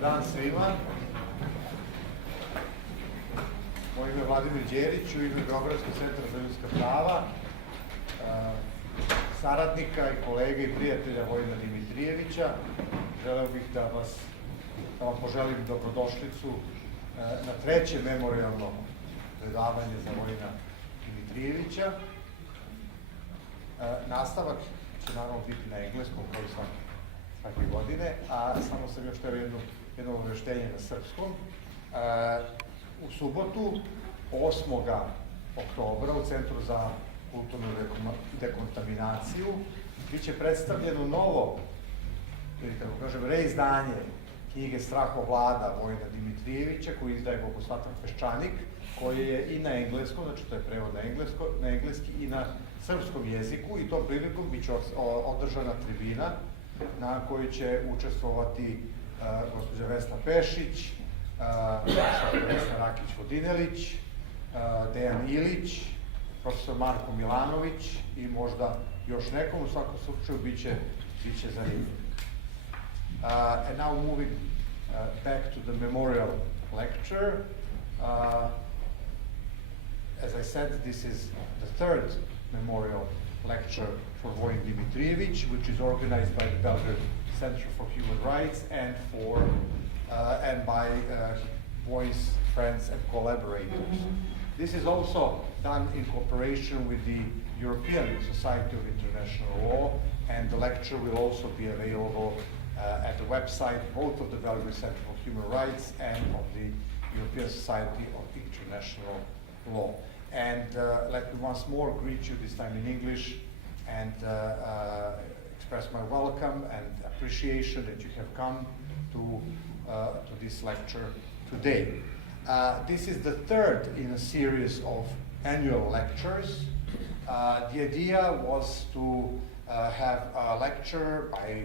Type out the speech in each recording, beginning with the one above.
Dobar dan svima. Moje ime je Dimitrijević, u ime Beogradskog centra za ljudska prava, saradnika i kolege i prijatelja Vojina Dimitrijevića. Želeo bih da vam poželim dobrodošlicu na treće memorijalno predavanje za Vojina Dimitrijevića. Nastavak će naravno biti na engleskom, kao i svake godine, a samo sam još teo jedno obaveštenje na srpskom. U subotu, 8. oktobra, u Centru za kulturnu dekontaminaciju, biće predstavljeno novo, ili kako kažem, reizdanje knjige Strahovlada Vojina Dimitrijevića, koji izdaje koliko shvatam Peščanik, koji je i na engleskom, znači to je prevod na engleski i na srpskom jeziku, i tom prilikom biće održana tribina na kojoj će učestvovati gospođa Vesna Pešić, Vesna Rakić-Vodinelić, Dejan Ilić, profesor Marko Milanović i možda još nekom. U svakom slučaju biće zanimljivo. And now moving back to the memorial lecture. As I said, this is the third memorial lecture for Vojin Dimitrijević, which is organized by the Belgrade Center for Human Rights and by Vojin's friends and collaborators. This is also done in cooperation with the European Society of International Law, and the lecture will also be available at the website both of the Belgrade Center for Human Rights and of the European Society of International Law. And let me once more greet you, this time in English, and express my welcome and appreciation that you have come to this lecture today. This is the third in a series of annual lectures. The idea was to have a lecture by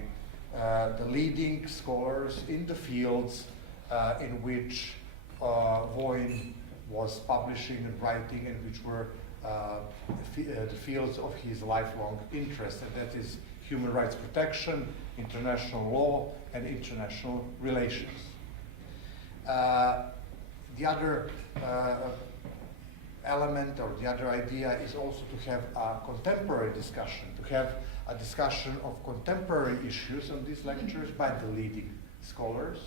the leading scholars in the fields in which Vojin was publishing and writing, and which were the fields of his lifelong interest, and that is human rights protection, international law, and international relations. The other element, or the other idea, is also to have a contemporary discussion, to have a discussion of contemporary issues on these lectures by the leading scholars,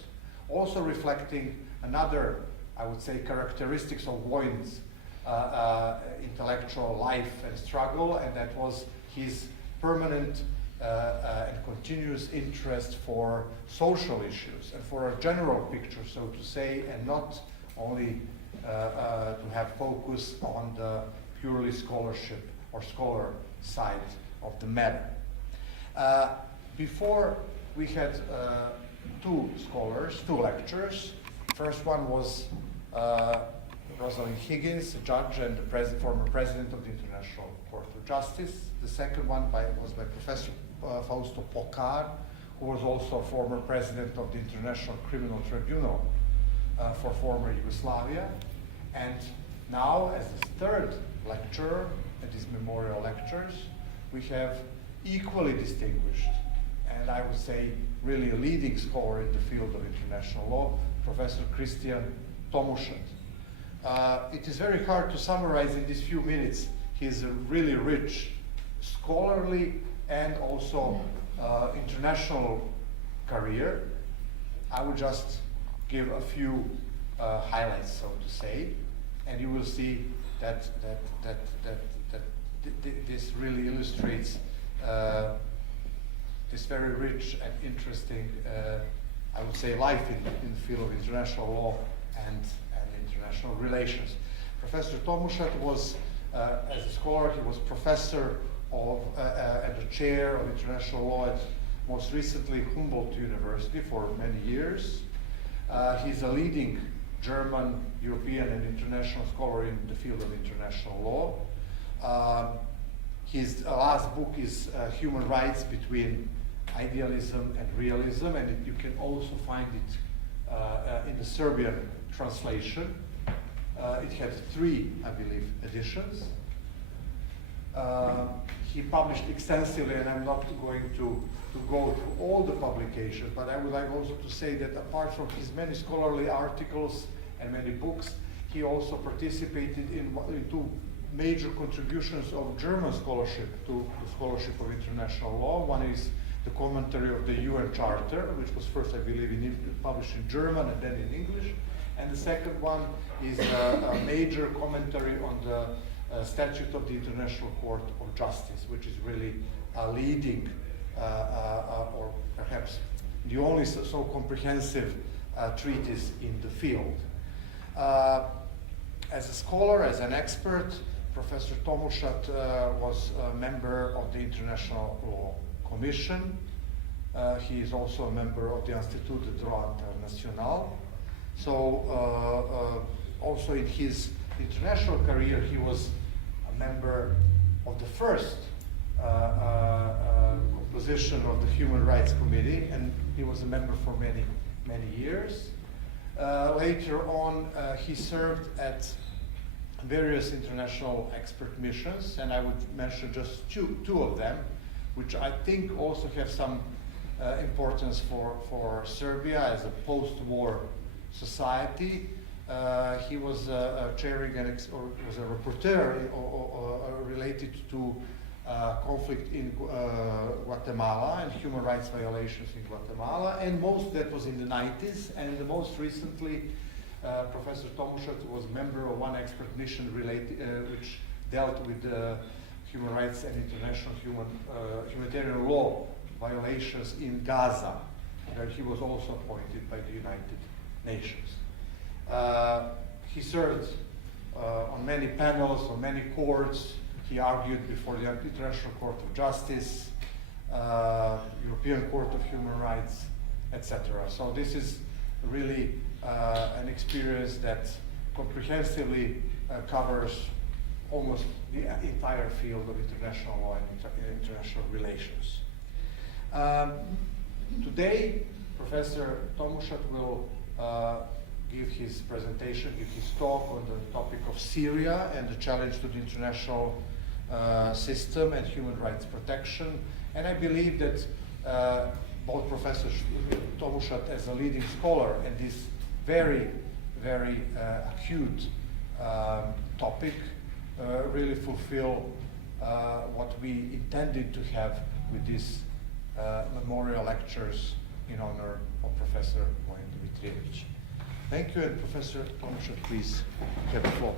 also reflecting another, I would say, characteristics of Vojin's intellectual life and struggle, and that was his permanent and continuous interest for social issues and for a general picture, so to say, and not only to have focus on the purely scholarship or scholar side of the matter. Before, we had two lectures. First one was Rosalind Higgins, a judge and the former president of the International Court of Justice. The second one was by Professor Fausto Pokar, who was also former president of the International Criminal Tribunal for former Yugoslavia. And now, as the third lecturer at these memorial lectures, we have equally distinguished, and I would say really a leading scholar in the field of international law, Professor Christian Tomuschat. It is very hard to summarize in these few minutes his really rich scholarly and also international career. I will just give a few highlights, so to say, and you will see that this really illustrates this very rich and interesting, I would say, life in the field of international law and international relations. Professor Tomuschat was, as a scholar, he was professor of and a chair of international law at most recently Humboldt University for many years. He's a leading German, European, and international scholar in the field of international law. His last book is Human Rights Between Idealism and Realism, and you can also find it in the Serbian translation. It had 3, I believe, editions. He published extensively, and I'm not going to go through all the publications, but I would like also to say that apart from his many scholarly articles and many books, he also participated in two major contributions of German scholarship to the scholarship of international law. One is the commentary of the UN Charter, which was first, I believe, published in German and then in English. And the second one is a major commentary on the Statute of the International Court of Justice, which is really a leading, or perhaps the only so comprehensive treatise in the field. As a scholar, as an expert, Professor Tomuschat was a member of the International Law Commission. He is also a member of the Institut de Droit International. So also in his international career, he was a member of the first composition of the Human Rights Committee, and he was a member for many, many years. Later on, he served at various international expert missions, and I would mention just two of them, which I think also have some importance for Serbia as a post-war society. He was chairing or was a rapporteur related to conflict in Guatemala and human rights violations in Guatemala, and most that was in the 90s, and most recently Professor Tomuschat was a member of one expert mission which dealt with human rights and international humanitarian law violations in Gaza, where he was also appointed by the United Nations. He served on many panels, on many courts. He argued before the International Court of Justice, European Court of Human Rights, etc. So this is really an experience that comprehensively covers almost the entire field of international law and international relations. Today, Professor Tomuschat will give his presentation, give his talk on the topic of Syria and the challenge to the international system and human rights protection. And I believe that both Professor Tomuschat as a leading scholar and this very, very acute topic really fulfill what we intended to have with these memorial lectures in honor of Professor Vojin Dimitrijević. Thank you, and Professor Tomuschat, please have the floor.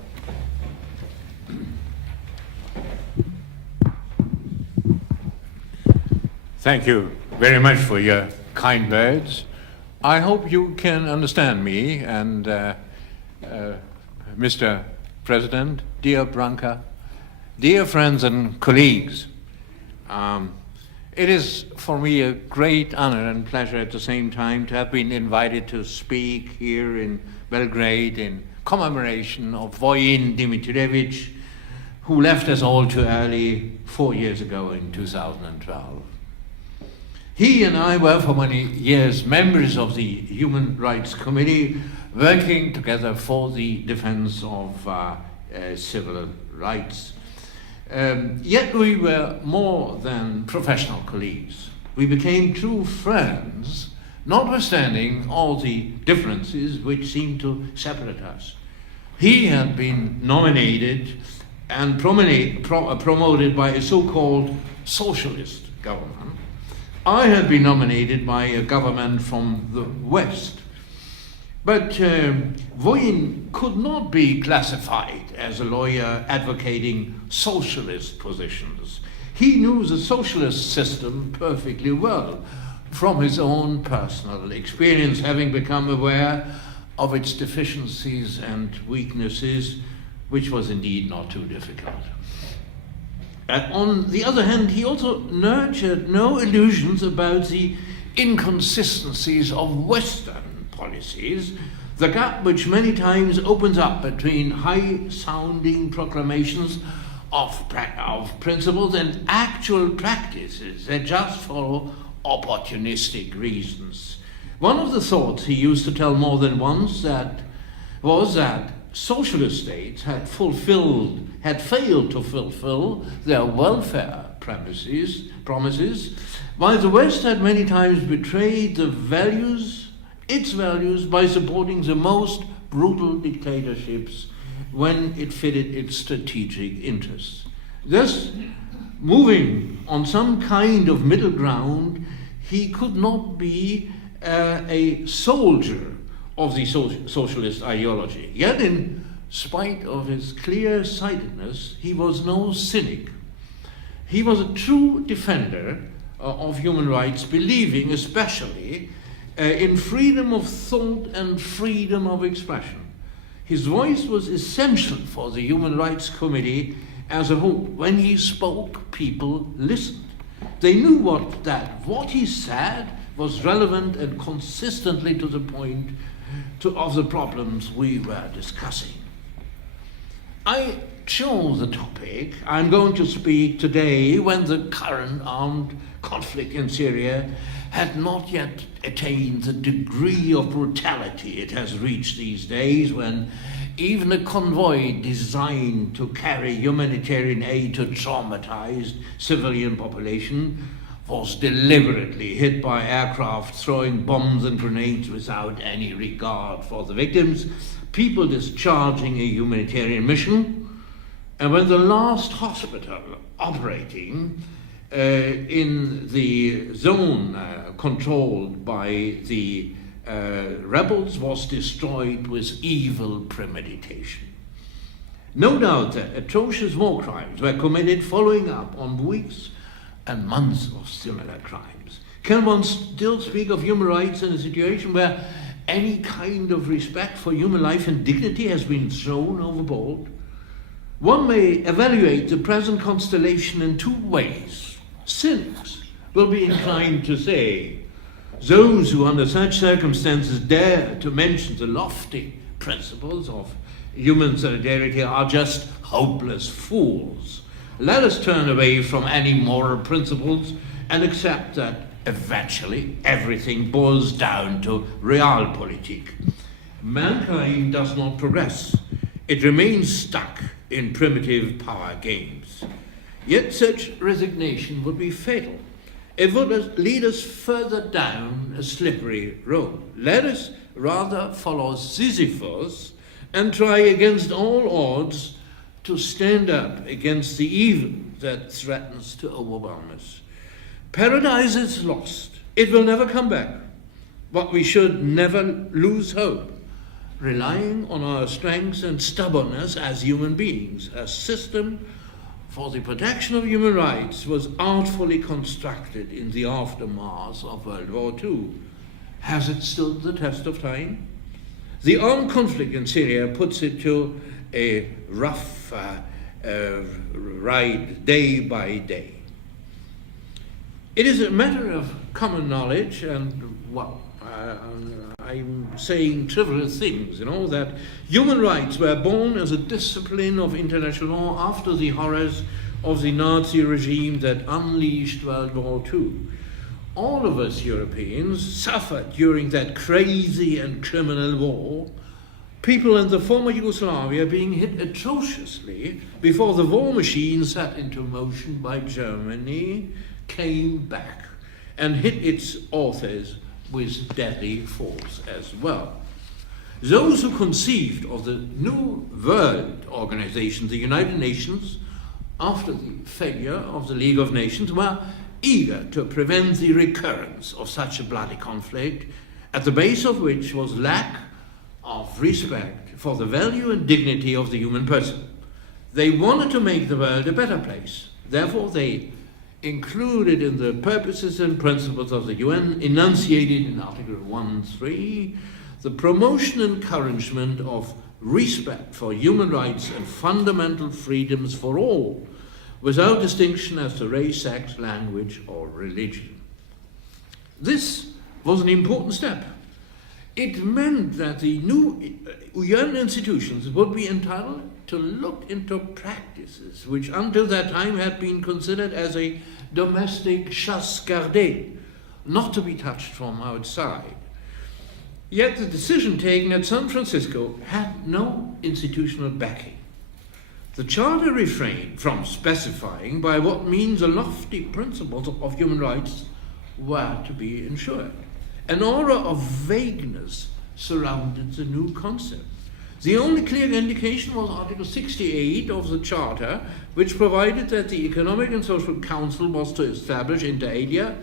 Thank you very much for your kind words. I hope you can understand me, and Mr. President, dear Branka, dear friends and colleagues. It is for me a great honor and pleasure at the same time to have been invited to speak here in Belgrade in commemoration of Vojin Dimitrijević, who left us all too early 4 years ago in 2012. He and I were for many years members of the Human Rights Committee, working together for the defense of civil rights. Yet we were more than professional colleagues. We became true friends, notwithstanding all the differences which seemed to separate us. He had been nominated and promoted by a so-called socialist government. I had been nominated by a government from the West. But Vojin could not be classified as a lawyer advocating socialist positions. He knew the socialist system perfectly well from his own personal experience, having become aware of its deficiencies and weaknesses, which was indeed not too difficult. And on the other hand, he also nurtured no illusions about the inconsistencies of Western policies, the gap which many times opens up between high-sounding proclamations of principles and actual practices that just follow opportunistic reasons. One of the thoughts he used to tell more than once was that socialist states had failed to fulfill their welfare promises, while the West had many times betrayed its values by supporting the most brutal dictatorships when it fitted its strategic interests. Thus, moving on some kind of middle ground, he could not be a soldier of the socialist ideology. Yet, in spite of his clear-sightedness, he was no cynic. He was a true defender of human rights, believing especially in freedom of thought and freedom of expression. His voice was essential for the Human Rights Committee as a whole. When he spoke, people listened. They knew what he said was relevant and consistently to the point of the problems we were discussing. I chose the topic I'm going to speak today when the current armed conflict in Syria had not yet attained the degree of brutality it has reached these days, when even a convoy designed to carry humanitarian aid to traumatized civilian population was deliberately hit by aircraft throwing bombs and grenades without any regard for the victims, people discharging a humanitarian mission. And when the last hospital operating in the zone controlled by the rebels was destroyed with evil premeditation. No doubt that atrocious war crimes were committed following up on weeks and months of similar crimes. Can one still speak of human rights in a situation where any kind of respect for human life and dignity has been thrown overboard? One may evaluate the present constellation in two ways. Cynics will be inclined to say, those who under such circumstances dare to mention the lofty principles of human solidarity are just hopeless fools. Let us turn away from any moral principles and accept that eventually everything boils down to realpolitik. Mankind does not progress. It remains stuck in primitive power games. Yet such resignation would be fatal. It would lead us further down a slippery road. Let us rather follow Sisyphus and try against all odds to stand up against the evil that threatens to overwhelm us. Paradise is lost. It will never come back. But we should never lose hope. Relying on our strengths and stubbornness as human beings, a system for the protection of human rights was artfully constructed in the aftermath of World War II. Has it stood the test of time? The armed conflict in Syria puts it to a rough ride day by day. It is a matter of common knowledge, and I'm saying trivial things, that human rights were born as a discipline of international law after the horrors of the Nazi regime that unleashed World War II. All of us Europeans suffered during that crazy and criminal war, people in the former Yugoslavia being hit atrociously before the war machine set into motion by Germany came back and hit its authors with deadly force as well. Those who conceived of the New World Organization, the United Nations, after the failure of the League of Nations, were eager to prevent the recurrence of such a bloody conflict, at the base of which was lack of respect for the value and dignity of the human person. They wanted to make the world a better place. Therefore, they included in the purposes and principles of the UN, enunciated in Article 1.3, the promotion and encouragement of respect for human rights and fundamental freedoms for all, without distinction as to race, sex, language, or religion. This was an important step. It meant that the new UN institutions would be entitled to look into practices which until that time had been considered as a domestic chasse gardée, not to be touched from outside. Yet the decision taken at San Francisco had no institutional backing. The Charter refrained from specifying by what means the lofty principles of human rights were to be ensured. An aura of vagueness surrounded the new concept. The only clear indication was Article 68 of the Charter, which provided that the Economic and Social Council was to establish, inter alia,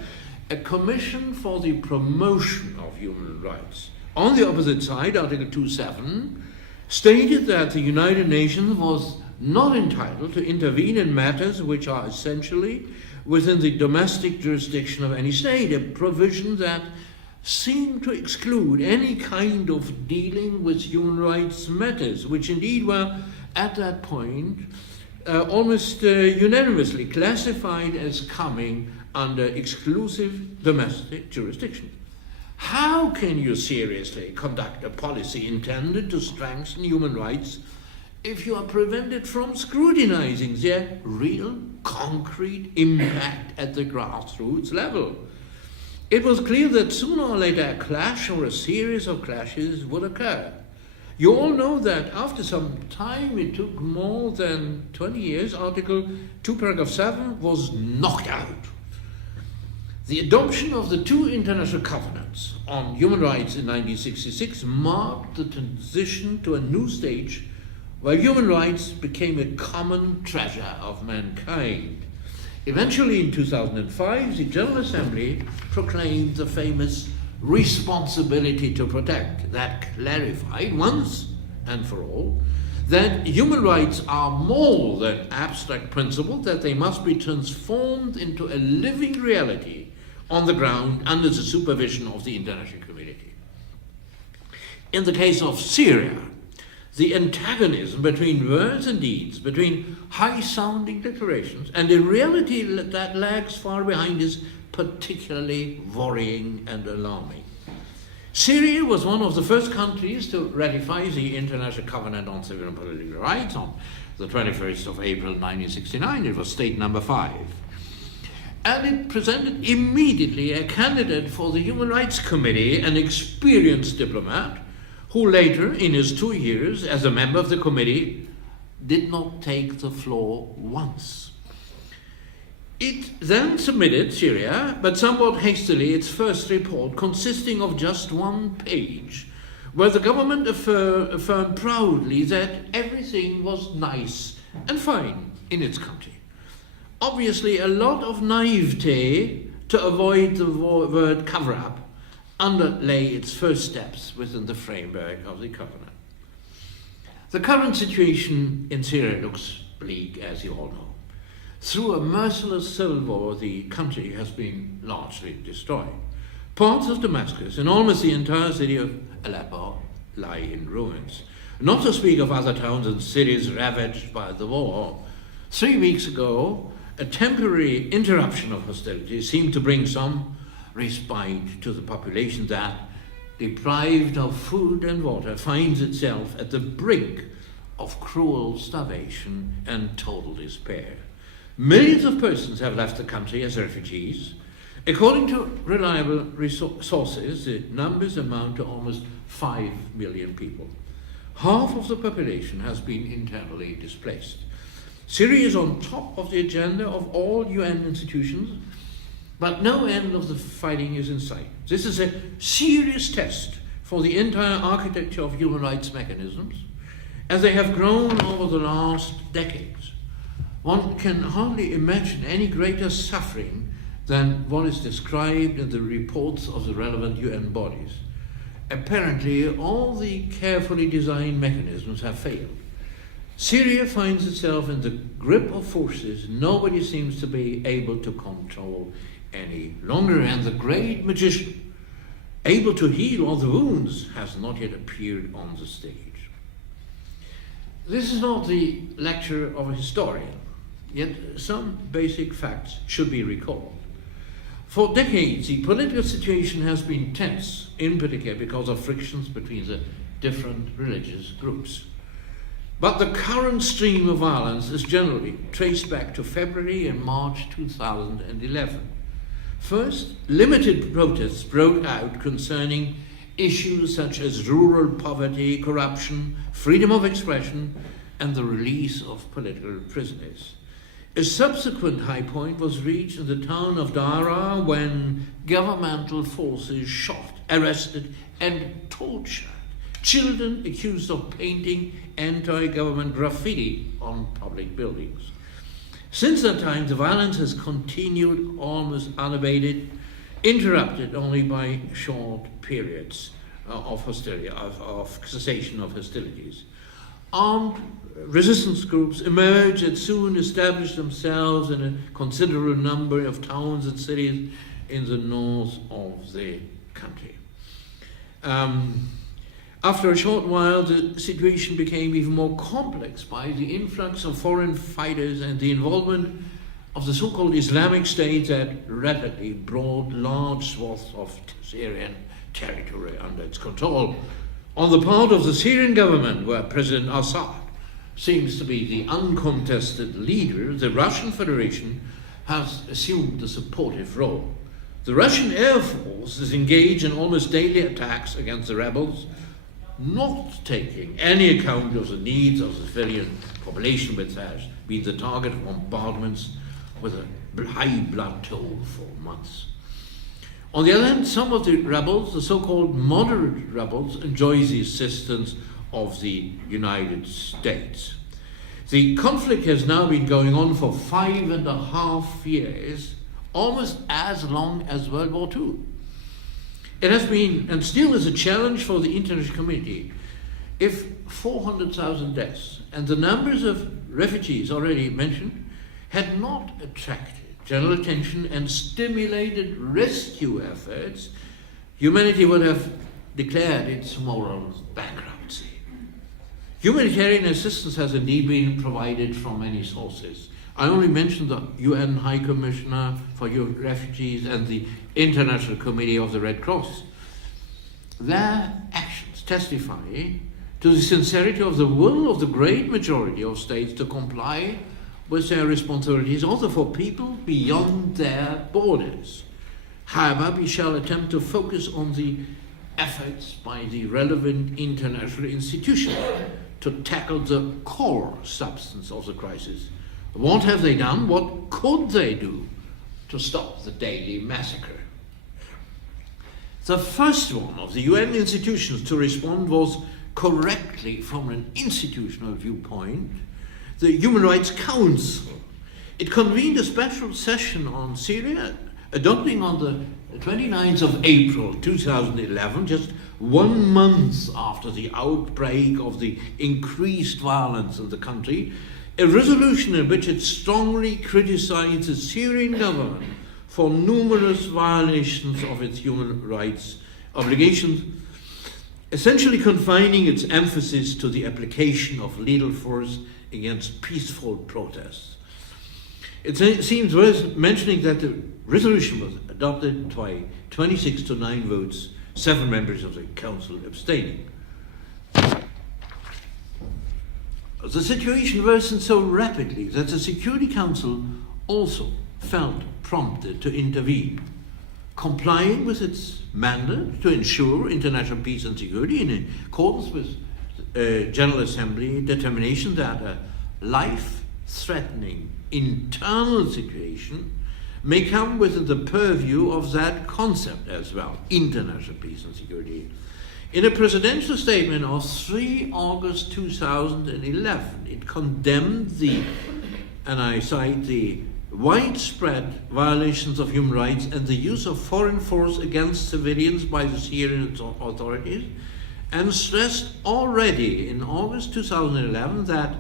a commission for the promotion of human rights. On the opposite side, Article 2.7 stated that the United Nations was not entitled to intervene in matters which are essentially within the domestic jurisdiction of any state, a provision that seemed to exclude any kind of dealing with human rights matters, which indeed were at that point almost unanimously classified as coming under exclusive domestic jurisdiction. How can you seriously conduct a policy intended to strengthen human rights if you are prevented from scrutinizing their real, concrete impact at the grassroots level? It was clear that sooner or later a clash or a series of clashes would occur. You all know that after some time, it took more than 20 years, Article 2, Paragraph 7 was knocked out. The adoption of the two international covenants on human rights in 1966 marked the transition to a new stage where human rights became a common treasure of mankind. Eventually, in 2005, the General Assembly proclaimed the famous responsibility to protect that clarified once and for all that human rights are more than abstract principles, that they must be transformed into a living reality on the ground under the supervision of the international community. In the case of Syria, the antagonism between words and deeds, between high-sounding declarations and a reality that lags far behind, is particularly worrying and alarming. Syria was one of the first countries to ratify the International Covenant on Civil and Political Rights on the 21st of April 1969. It was state number 5. And it presented immediately a candidate for the Human Rights Committee, an experienced diplomat, who later, in his 2 years as a member of the committee, did not take the floor once. It then submitted, Syria, but somewhat hastily, its first report, consisting of just 1 page, where the government affirmed proudly that everything was nice and fine in its country. Obviously, a lot of naivete to avoid the word cover-up underlay its first steps within the framework of the covenant. The current situation in Syria looks bleak, as you all know. Through a merciless civil war, the country has been largely destroyed. Parts of Damascus and almost the entire city of Aleppo lie in ruins, not to speak of other towns and cities ravaged by the war. 3 weeks ago, a temporary interruption of hostilities seemed to bring some respite to the population that, deprived of food and water, finds itself at the brink of cruel starvation and total despair. Millions of persons have left the country as refugees. According to reliable sources, the numbers amount to almost 5 million people. Half of the population has been internally displaced. Syria is on top of the agenda of all UN institutions, but no end of the fighting is in sight. This is a serious test for the entire architecture of human rights mechanisms, as they have grown over the last decades. One can hardly imagine any greater suffering than what is described in the reports of the relevant UN bodies. Apparently, all the carefully designed mechanisms have failed. Syria finds itself in the grip of forces nobody seems to be able to control any longer, and the great magician, able to heal all the wounds, has not yet appeared on the stage. This is not the lecture of a historian, yet some basic facts should be recalled. For decades, the political situation has been tense, in particular because of frictions between the different religious groups. But the current stream of violence is generally traced back to February and March 2011. First, limited protests broke out concerning issues such as rural poverty, corruption, freedom of expression, and the release of political prisoners. A subsequent high point was reached in the town of Dara when governmental forces shot, arrested, and tortured children accused of painting anti-government graffiti on public buildings. Since that time, the violence has continued almost unabated, interrupted only by short periods of hostility, of cessation of hostilities. Armed resistance groups emerged and soon established themselves in a considerable number of towns and cities in the north of the country. After a short while, the situation became even more complex by the influx of foreign fighters and the involvement of the so-called Islamic State that rapidly brought large swaths of Syrian territory under its control. On the part of the Syrian government, where President Assad seems to be the uncontested leader, the Russian Federation has assumed a supportive role. The Russian Air Force is engaged in almost daily attacks against the rebels, not taking any account of the needs of the civilian population, which has been the target of bombardments with a high blood toll for months. On the other hand, some of the rebels, the so-called moderate rebels, enjoy the assistance of the United States. The conflict has now been going on for 5.5 years, almost as long as World War II. It has been, and still is, a challenge for the international community. If 400,000 deaths and the numbers of refugees already mentioned had not attracted general attention and stimulated rescue efforts, humanity would have declared its moral bankruptcy. Humanitarian assistance has indeed been provided from many sources. I only mentioned the UN High Commissioner for Refugees and the International Committee of the Red Cross. Their actions testify to the sincerity of the will of the great majority of states to comply with their responsibilities also for people beyond their borders. However, we shall attempt to focus on the efforts by the relevant international institutions to tackle the core substance of the crisis. What have they done? What could they do to stop the daily massacre? The first one of the UN institutions to respond was, correctly from an institutional viewpoint, the Human Rights Council. It convened a special session on Syria, adopting on the 29th of April 2011, just 1 month after the outbreak of the increased violence in the country, a resolution in which it strongly criticized the Syrian government for numerous violations of its human rights obligations, essentially confining its emphasis to the application of lethal force against peaceful protests. It seems worth mentioning that the resolution was adopted by 26 to 9 votes, 7 members of the council abstaining. The situation worsened so rapidly that the Security Council also felt prompted to intervene, complying with its mandate to ensure international peace and security in accordance with General Assembly determination that a life-threatening internal situation may come within the purview of that concept as well, international peace and security. In a presidential statement of 3 August 2011, it condemned the, and I cite, the widespread violations of human rights and the use of foreign force against civilians by the Syrian authorities, and stressed already in August 2011 that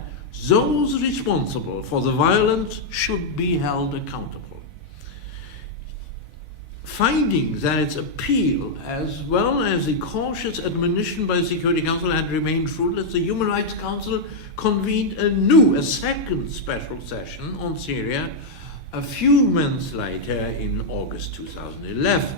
those responsible for the violence should be held accountable. Finding that its appeal, as well as the cautious admonition by the Security Council, had remained fruitless, the Human Rights Council convened a second special session on Syria a few months later in August 2011.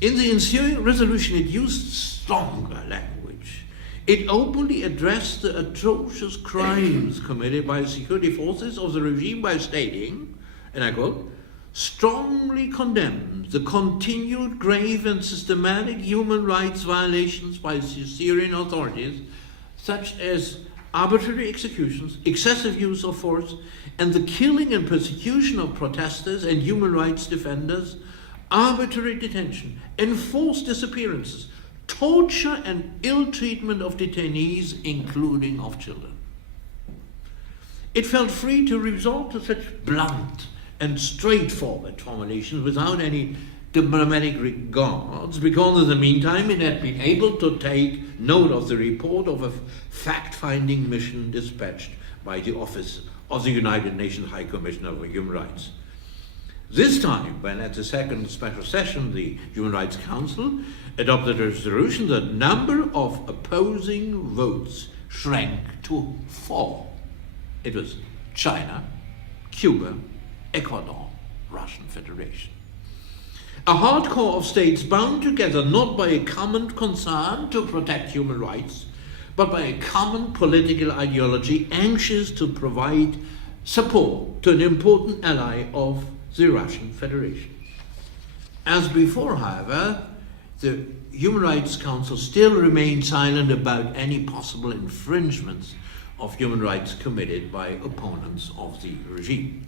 In the ensuing resolution, it used stronger language. It openly addressed the atrocious crimes committed by the security forces of the regime by stating, and I quote, strongly condemns the continued grave and systematic human rights violations by the Syrian authorities, such as arbitrary executions, excessive use of force, and the killing and persecution of protesters and human rights defenders, arbitrary detention, enforced disappearances, torture and ill treatment of detainees, including of children. It felt free to resort to such blunt and straightforward formulations without any diplomatic regards, because in the meantime it had been able to take note of the report of a fact-finding mission dispatched by the Office of the United Nations High Commissioner for Human Rights. This time, when at the second special session the Human Rights Council adopted a resolution, the number of opposing votes shrank to 4. It was China, Cuba, Ecuador, Russian Federation. A hardcore of states bound together not by a common concern to protect human rights, but by a common political ideology anxious to provide support to an important ally of the Russian Federation. As before, however, the Human Rights Council still remained silent about any possible infringements of human rights committed by opponents of the regime.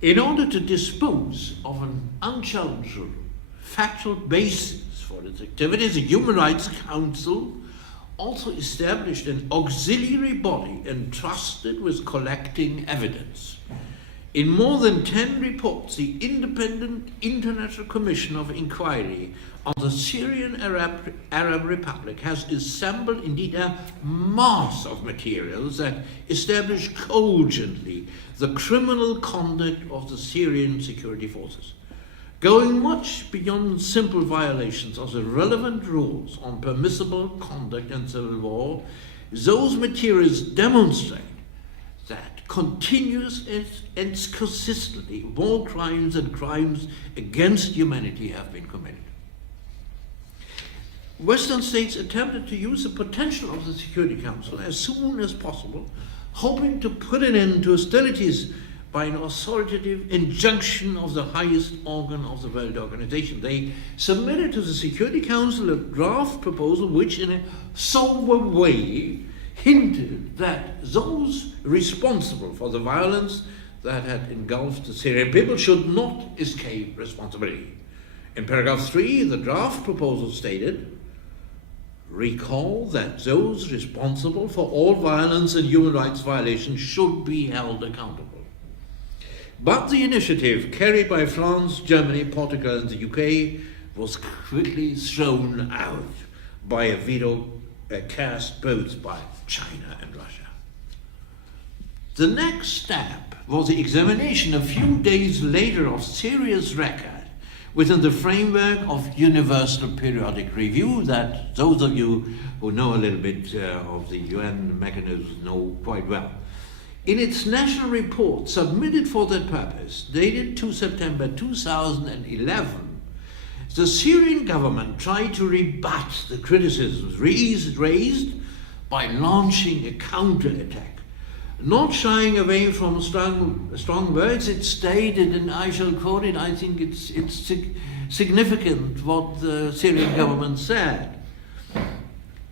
In order to dispose of an unchallengeable factual basis for its activities, the Human Rights Council also established an auxiliary body entrusted with collecting evidence. In more than 10 reports, the Independent International Commission of Inquiry on the Syrian Arab Republic has assembled indeed a mass of materials that establish cogently the criminal conduct of the Syrian security forces. Going much beyond simple violations of the relevant rules on permissible conduct and civil war, those materials demonstrate that continuous and consistently war crimes and crimes against humanity have been committed. Western states attempted to use the potential of the Security Council as soon as possible, hoping to put an end to hostilities by an authoritative injunction of the highest organ of the World Organization. They submitted to the Security Council a draft proposal which, in a sober way, hinted that those responsible for the violence that had engulfed the Syrian people should not escape responsibility. In paragraph 3, the draft proposal stated, "Recall that those responsible for all violence and human rights violations should be held accountable." But the initiative carried by France, Germany, Portugal, and the UK was quickly thrown out by a veto cast both by China and Russia. The next step was the examination a few days later of Syria's record within the framework of Universal Periodic Review that those of you who know a little bit of the UN mechanisms know quite well. In its national report submitted for that purpose, dated 2 September 2011, the Syrian government tried to rebut the criticisms raised by launching a counterattack. Not shying away from strong words, it stated, and I shall quote it, I think it's significant what the Syrian government said.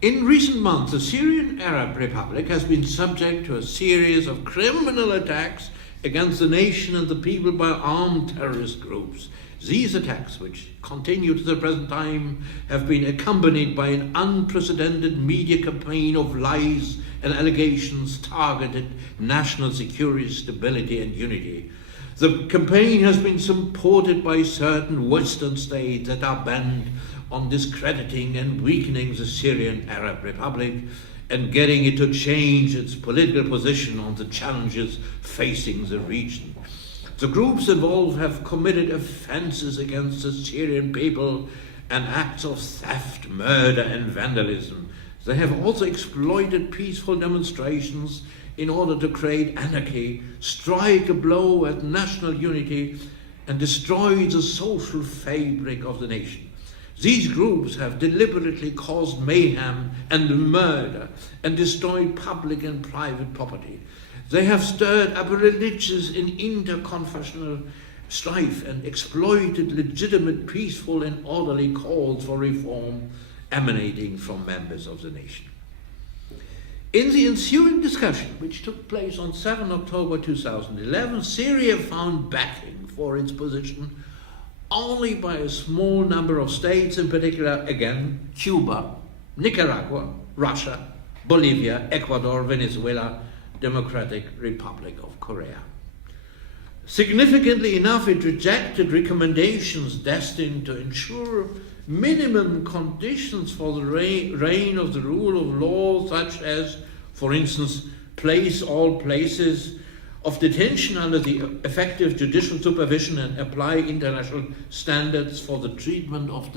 In recent months, the Syrian Arab Republic has been subject to a series of criminal attacks against the nation and the people by armed terrorist groups. These attacks, which continue to the present time, have been accompanied by an unprecedented media campaign of lies and allegations targeted national security, stability, and unity. The campaign has been supported by certain Western states that are bent on discrediting and weakening the Syrian Arab Republic and getting it to change its political position on the challenges facing the region. The groups involved have committed offenses against the Syrian people and acts of theft, murder, and vandalism. They have also exploited peaceful demonstrations in order to create anarchy, strike a blow at national unity, and destroy the social fabric of the nation. These groups have deliberately caused mayhem and murder and destroyed public and private property. They have stirred up religious and interconfessional strife and exploited legitimate, peaceful and orderly calls for reform emanating from members of the nation. In the ensuing discussion, which took place on 7 October 2011, Syria found backing for its position only by a small number of states, in particular, again, Cuba, Nicaragua, Russia, Bolivia, Ecuador, Venezuela, Democratic Republic of Korea. Significantly enough, it rejected recommendations destined to ensure minimum conditions for the reign of the rule of law, such as, for instance, place all places of detention under the effective judicial supervision and apply international standards for the treatment of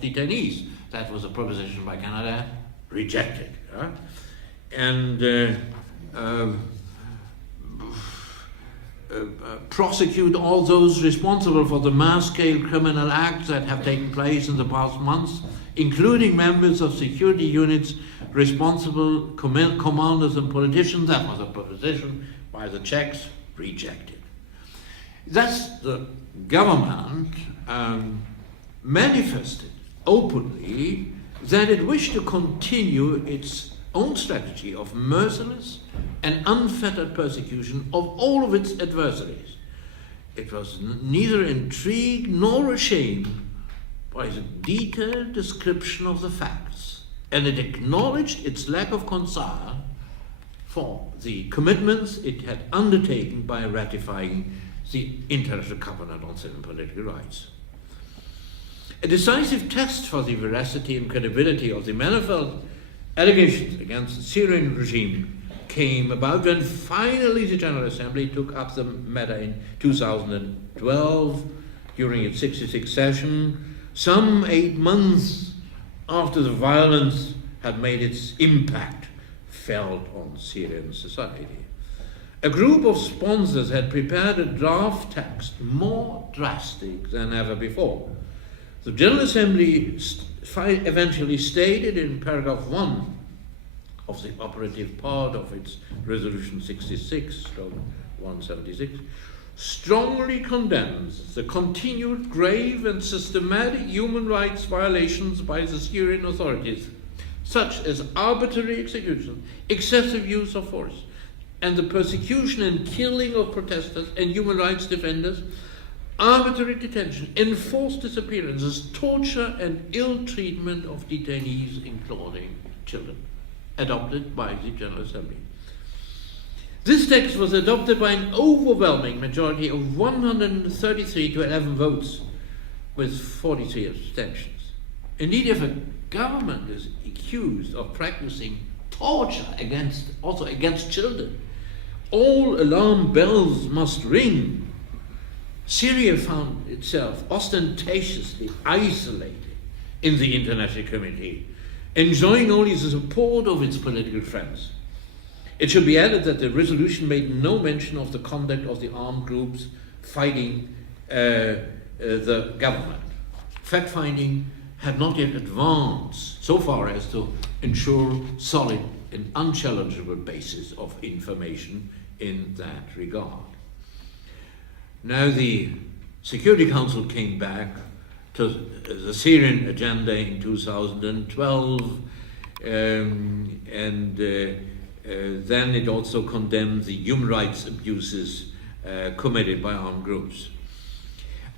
detainees. That was a proposition by Canada, rejected. And prosecute all those responsible for the mass-scale criminal acts that have taken place in the past months, including members of security units, responsible commanders and politicians. That was a proposition by the Czechs, rejected. Thus, the government manifested openly that it wished to continue its own strategy of merciless and unfettered persecution of all of its adversaries. It was neither intrigued nor ashamed by the detailed description of the facts, and it acknowledged its lack of concern for the commitments it had undertaken by ratifying the International Covenant on Civil and Political Rights. A decisive test for the veracity and credibility of the manifold allegations against the Syrian regime came about when finally the General Assembly took up the matter in 2012 during its 66th session, some 8 months after the violence had made its impact felt on Syrian society. A group of sponsors had prepared a draft text more drastic than ever before. The General Assembly eventually stated in paragraph 1 of the operative part of its Resolution 66/176, strongly condemns the continued grave and systematic human rights violations by the Syrian authorities, such as arbitrary execution, excessive use of force, and the persecution and killing of protesters and human rights defenders, arbitrary detention, enforced disappearances, torture and ill treatment of detainees, including children, adopted by the General Assembly. This text was adopted by an overwhelming majority of 133 to 11 votes, with 43 abstentions. Indeed, if a government is accused of practicing torture against children, all alarm bells must ring. Syria found itself ostentatiously isolated in the international community, enjoying only the support of its political friends. It should be added that the resolution made no mention of the conduct of the armed groups fighting the government. Fact-finding had not yet advanced so far as to ensure solid and unchallengeable basis of information in that regard. Now the Security Council came back to the Syrian agenda in 2012, and then it also condemned the human rights abuses committed by armed groups.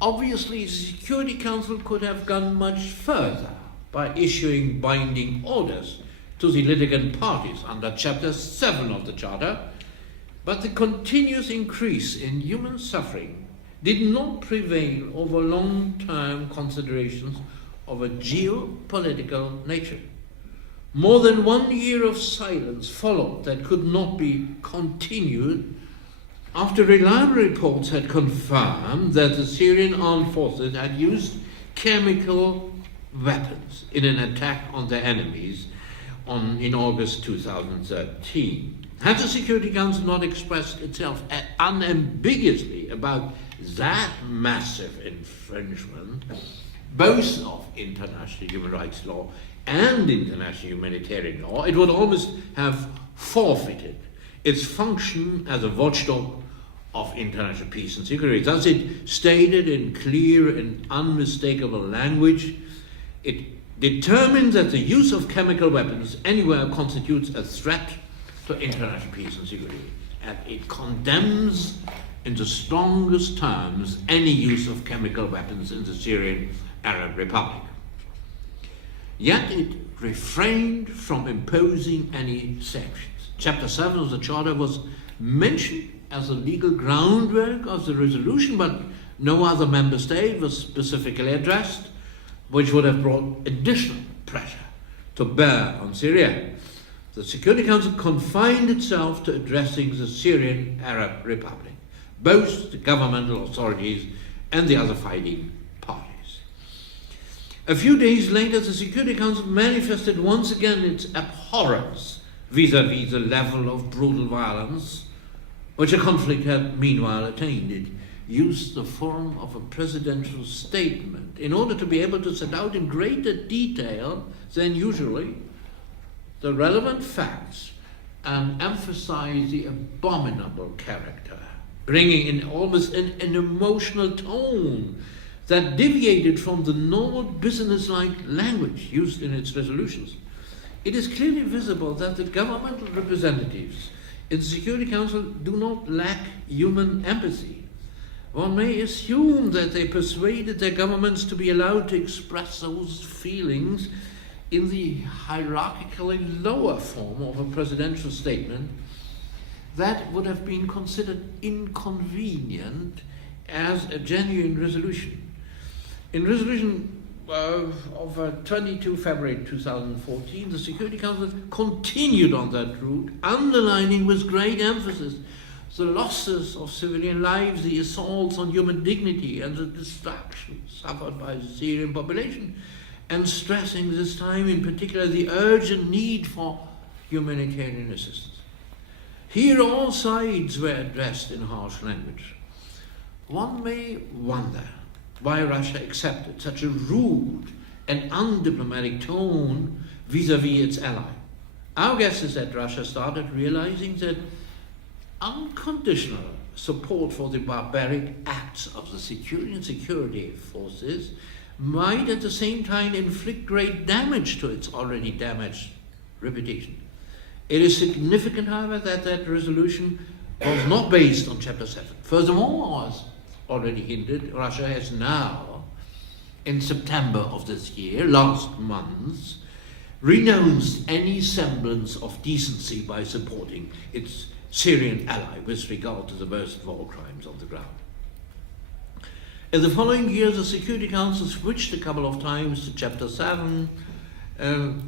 Obviously, the Security Council could have gone much further by issuing binding orders to the litigant parties under Chapter 7 of the Charter, but the continuous increase in human suffering did not prevail over long-term considerations of a geopolitical nature. More than 1 year of silence followed that could not be continued after reliable reports had confirmed that the Syrian armed forces had used chemical weapons in an attack on their enemies in August 2013. Had the Security Council not expressed itself unambiguously about that massive infringement, both of international human rights law and international humanitarian law, it would almost have forfeited its function as a watchdog of international peace and security. Thus it stated in clear and unmistakable language, it determines that the use of chemical weapons anywhere constitutes a threat to international peace and security. And it condemns in the strongest terms any use of chemical weapons in the Syrian Arab Republic. Yet it refrained from imposing any sanctions. Chapter 7 of the Charter was mentioned as the legal groundwork of the resolution, but no other member state was specifically addressed, which would have brought additional pressure to bear on Syria. The Security Council confined itself to addressing the Syrian Arab Republic, both the governmental authorities and the other fighting parties. A few days later, the Security Council manifested once again its abhorrence vis-à-vis the level of brutal violence which the conflict had meanwhile attained. It used the form of a presidential statement in order to be able to set out in greater detail than usually the relevant facts and emphasize the abominable character, bringing in almost an emotional tone that deviated from the normal business-like language used in its resolutions. It is clearly visible that the governmental representatives in the Security Council do not lack human empathy. One may assume that they persuaded their governments to be allowed to express those feelings in the hierarchically lower form of a presidential statement that would have been considered inconvenient as a genuine resolution. In resolution of 22 February 2014, the Security Council continued on that route, underlining with great emphasis the losses of civilian lives, the assaults on human dignity, and the destruction suffered by the Syrian population, and stressing this time in particular the urgent need for humanitarian assistance. Here all sides were addressed in harsh language. One may wonder why Russia accepted such a rude and undiplomatic tone vis-à-vis its ally. Our guess is that Russia started realizing that unconditional support for the barbaric acts of the security forces might at the same time inflict great damage to its already damaged reputation. It is significant, however, that that resolution was not based on Chapter 7. Furthermore, as already hinted, Russia has now, in September of this year, last month, renounced any semblance of decency by supporting its Syrian ally with regard to the worst war crimes on the ground. In the following year, the Security Council switched a couple of times to Chapter 7,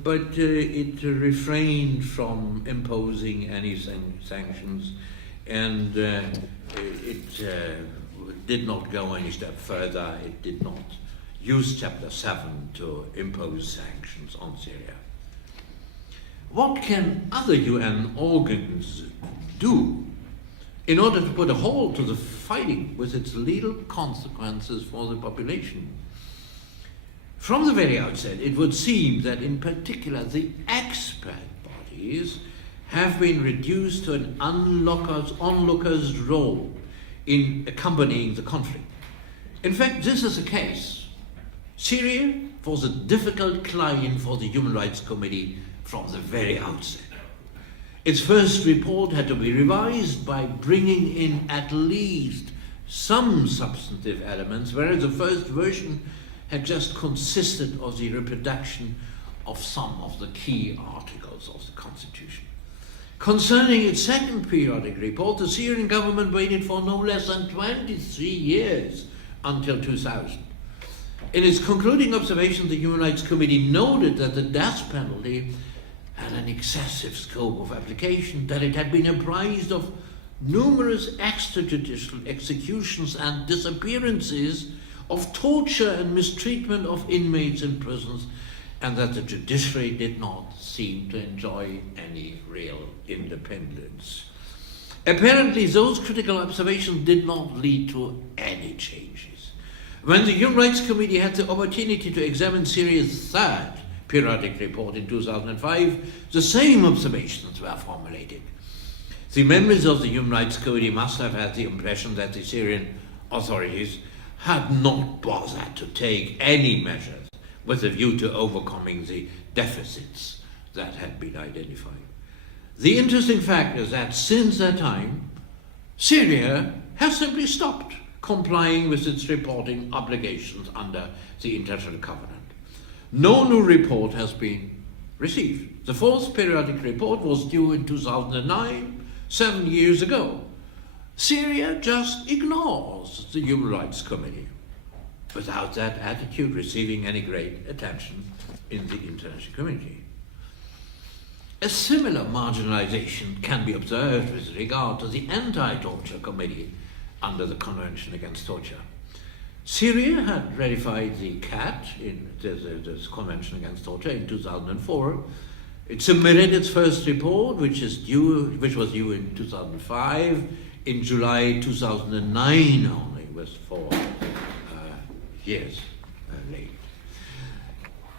but it refrained from imposing any sanctions, and it did not go any step further. It did not use Chapter 7 to impose sanctions on Syria. What can other UN organs do in order to put a halt to the fighting with its lethal consequences for the population? From the very outset, it would seem that in particular the expert bodies have been reduced to an onlooker's role in accompanying the conflict. In fact, this is the case. Syria was a difficult client for the Human Rights Committee from the very outset. Its first report had to be revised by bringing in at least some substantive elements, whereas the first version had just consisted of the reproduction of some of the key articles of the Constitution. Concerning its second periodic report, the Syrian government waited for no less than 23 years until 2000. In its concluding observation, the Human Rights Committee noted that the death penalty had an excessive scope of application, that it had been apprised of numerous extrajudicial executions and disappearances, of torture and mistreatment of inmates in prisons, and that the judiciary did not seem to enjoy any real independence. Apparently, those critical observations did not lead to any changes. When the Human Rights Committee had the opportunity to examine Syria's third periodic report in 2005, the same observations were formulated. The members of the Human Rights Committee must have had the impression that the Syrian authorities had not bothered to take any measures with a view to overcoming the deficits that had been identified. The interesting fact is that since that time, Syria has simply stopped complying with its reporting obligations under the International Covenant. No new report has been received. The fourth periodic report was due in 2009, 7 years ago. Syria just ignores the Human Rights Committee without that attitude receiving any great attention in the international community. A similar marginalization can be observed with regard to the Anti-Torture Committee under the Convention Against Torture. Syria had ratified the CAT, in the Convention Against Torture, in 2004. It submitted its first report, which was due in 2005, in July 2009 only, was 4 years late.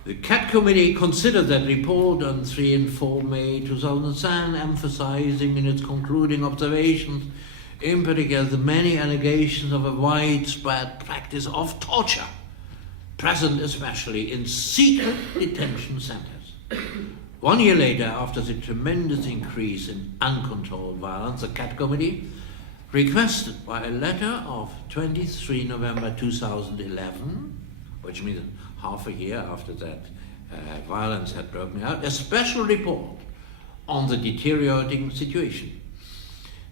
The CAT Committee considered that report on 3 and 4 May 2007, emphasizing in its concluding observations, in particular, the many allegations of a widespread practice of torture, present especially in secret detention centers. 1 year later, after the tremendous increase in uncontrolled violence, the CAT Committee requested by a letter of 23 November 2011, which means half a year after that violence had broken out, a special report on the deteriorating situation.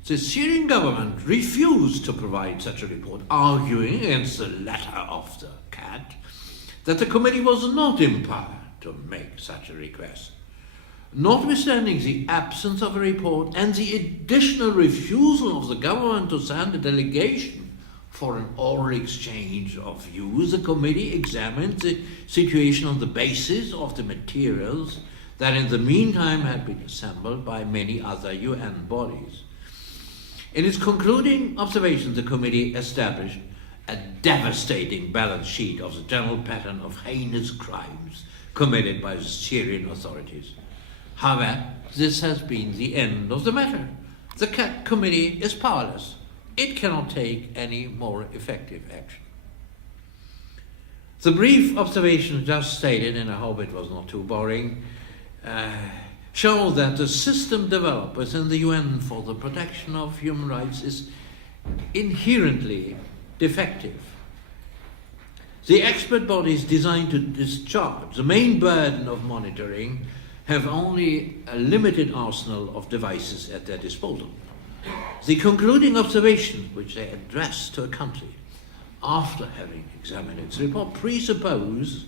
The Syrian government refused to provide such a report, arguing against the letter of the CAT that the committee was not empowered to make such a request. Notwithstanding the absence of a report and the additional refusal of the government to send a delegation for an oral exchange of views, the committee examined the situation on the basis of the materials that in the meantime had been assembled by many other UN bodies. In its concluding observations, the committee established a devastating balance sheet of the general pattern of heinous crimes committed by the Syrian authorities. However, this has been the end of the matter. The CAT Committee is powerless. It cannot take any more effective action. The brief observations just stated, and I hope it was not too boring, show that the system developed within the UN for the protection of human rights is inherently defective. The expert bodies designed to discharge the main burden of monitoring have only a limited arsenal of devices at their disposal. The concluding observations which they address to a country after having examined its report presuppose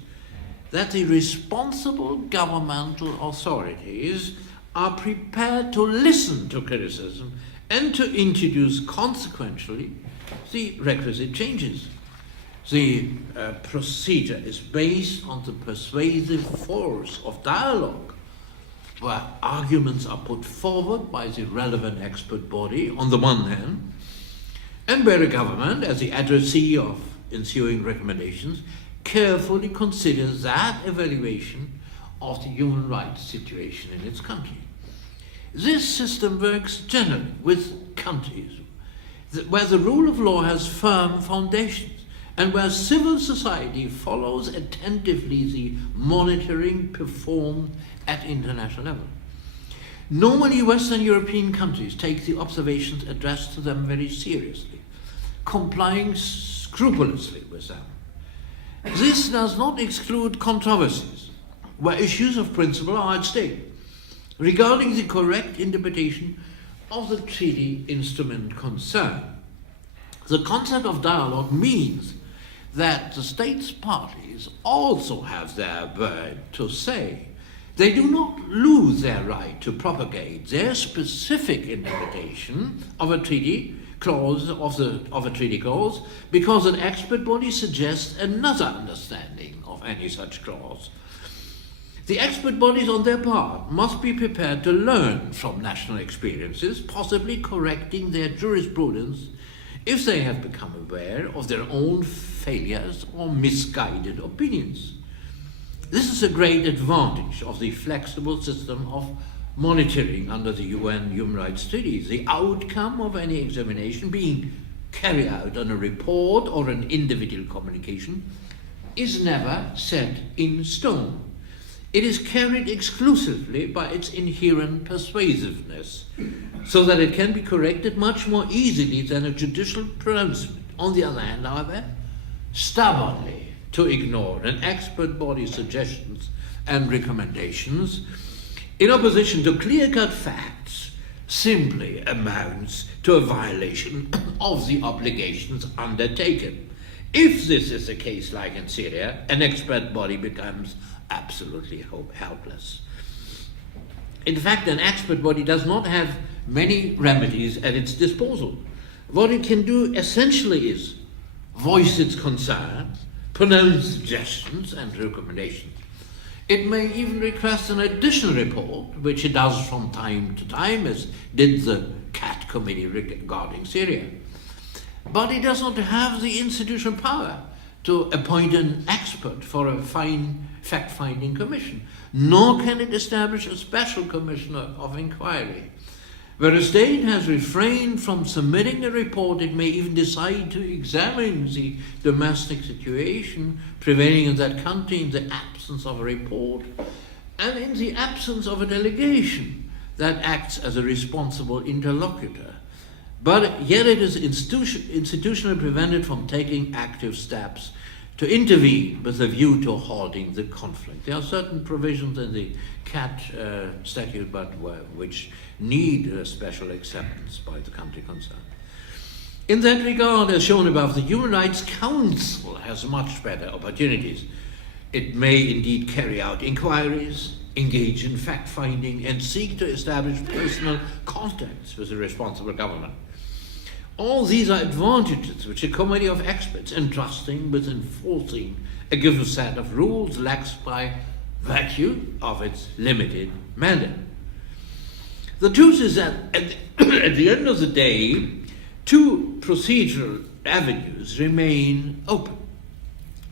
that the responsible governmental authorities are prepared to listen to criticism and to introduce consequentially the requisite changes. The procedure is based on the persuasive force of dialogue, where arguments are put forward by the relevant expert body on the one hand, and where a government, as the addressee of ensuing recommendations, carefully considers that evaluation of the human rights situation in its country. This system works generally with countries where the rule of law has firm foundations and where civil society follows attentively the monitoring performed at international level. Normally, Western European countries take the observations addressed to them very seriously, complying scrupulously with them. This does not exclude controversies, where issues of principle are at stake, regarding the correct interpretation of the treaty instrument concerned. The concept of dialogue means that the states parties also have their word to say. They do not lose their right to propagate their specific interpretation of a treaty clause of a treaty clause because an expert body suggests another understanding of any such clause. The expert bodies on their part must be prepared to learn from national experiences, possibly correcting their jurisprudence if they have become aware of their own failures or misguided opinions. This is a great advantage of the flexible system of monitoring under the UN Human Rights Treaties. The outcome of any examination being carried out on a report or an individual communication is never set in stone. It is carried exclusively by its inherent persuasiveness, so that it can be corrected much more easily than a judicial pronouncement. On the other hand, however, stubbornly to ignore an expert body's suggestions and recommendations in opposition to clear-cut facts simply amounts to a violation of the obligations undertaken. If this is the case, like in Syria, an expert body becomes absolutely helpless. In fact, an expert body does not have many remedies at its disposal. What it can do essentially is voice its concerns, pronounce suggestions and recommendations. It may even request an additional report, which it does from time to time, as did the CAT committee regarding Syria. But it does not have the institutional power to appoint an expert for a fact-finding commission, nor can it establish a special commissioner of inquiry. Where a state has refrained from submitting a report, it may even decide to examine the domestic situation prevailing in that country in the absence of a report and in the absence of a delegation that acts as a responsible interlocutor. But yet it is institutionally prevented from taking active steps to intervene with a view to halting the conflict. There are certain provisions in the CAT statute, but which need a special acceptance by the country concerned. In that regard, as shown above, the Human Rights Council has much better opportunities. It may indeed carry out inquiries, engage in fact-finding, and seek to establish personal contacts with the responsible government. All these are advantages which a committee of experts entrusting with enforcing a given set of rules lacks by virtue of its limited mandate. The truth is that at the end of the day, two procedural avenues remain open.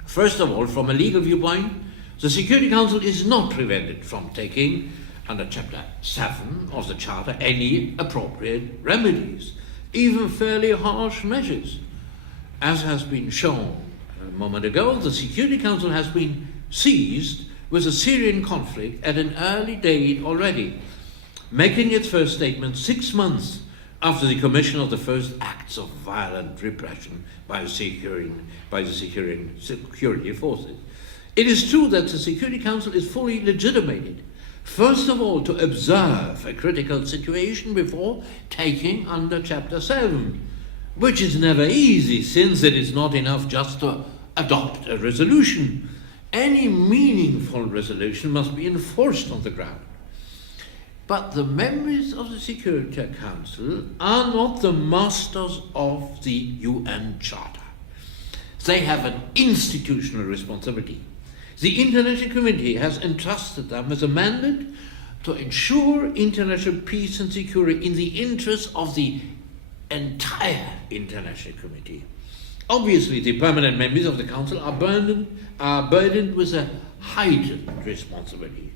First of all, from a legal viewpoint, the Security Council is not prevented from taking, under Chapter 7 of the Charter, any appropriate remedies, even fairly harsh measures. As has been shown a moment ago, the Security Council has been seized with the Syrian conflict at an early date already, making its first statement 6 months after the commission of the first acts of violent repression by the Syrian security forces. It is true that the Security Council is fully legitimated, first of all, to observe a critical situation before taking under Chapter 7, which is never easy, since it is not enough just to adopt a resolution. Any meaningful resolution must be enforced on the ground. But the members of the Security Council are not the masters of the UN Charter. They have an institutional responsibility. The International Committee has entrusted them with a mandate to ensure international peace and security in the interest of the entire International Committee. Obviously, the permanent members of the Council are burdened with a heightened responsibility.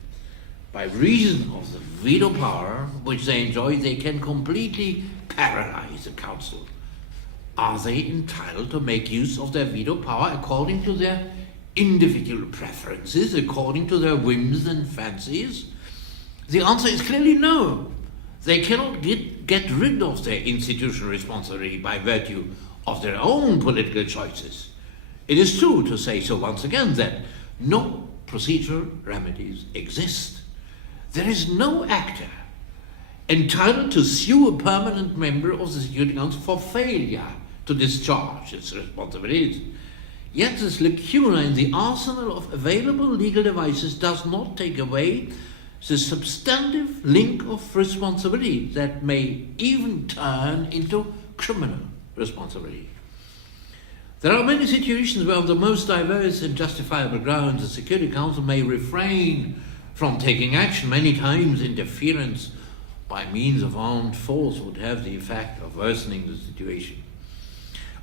By reason of the veto power which they enjoy, they can completely paralyze the Council. Are they entitled to make use of their veto power according to their individual preferences, according to their whims and fancies? The answer is clearly no. They cannot get rid of their institutional responsibility by virtue of their own political choices. It is true, to say so once again, that no procedural remedies exist. There is no actor entitled to sue a permanent member of the Security Council for failure to discharge its responsibilities. Yet this lacuna in the arsenal of available legal devices does not take away the substantive link of responsibility that may even turn into criminal responsibility. There are many situations where on the most diverse and justifiable grounds the Security Council may refrain from taking action. Many times interference by means of armed force would have the effect of worsening the situation.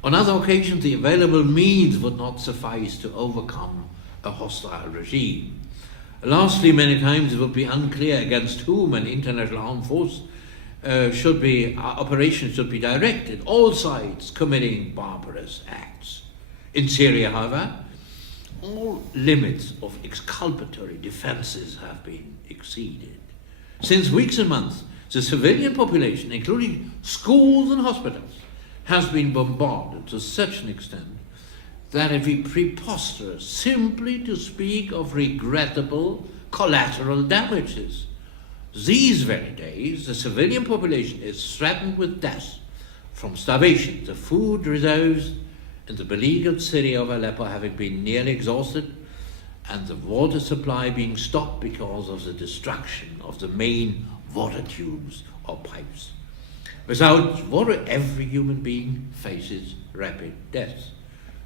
On other occasions, the available means would not suffice to overcome a hostile regime. Lastly, many times it would be unclear against whom an international armed force operations should be directed, all sides committing barbarous acts. In Syria, however, all limits of exculpatory defenses have been exceeded. Since weeks and months, the civilian population, including schools and hospitals, has been bombarded to such an extent that it would be preposterous simply to speak of regrettable collateral damages. These very days, the civilian population is threatened with death from starvation, the food reserves in the beleaguered city of Aleppo having been nearly exhausted, and the water supply being stopped because of the destruction of the main water tubes or pipes. Without water, every human being faces rapid death.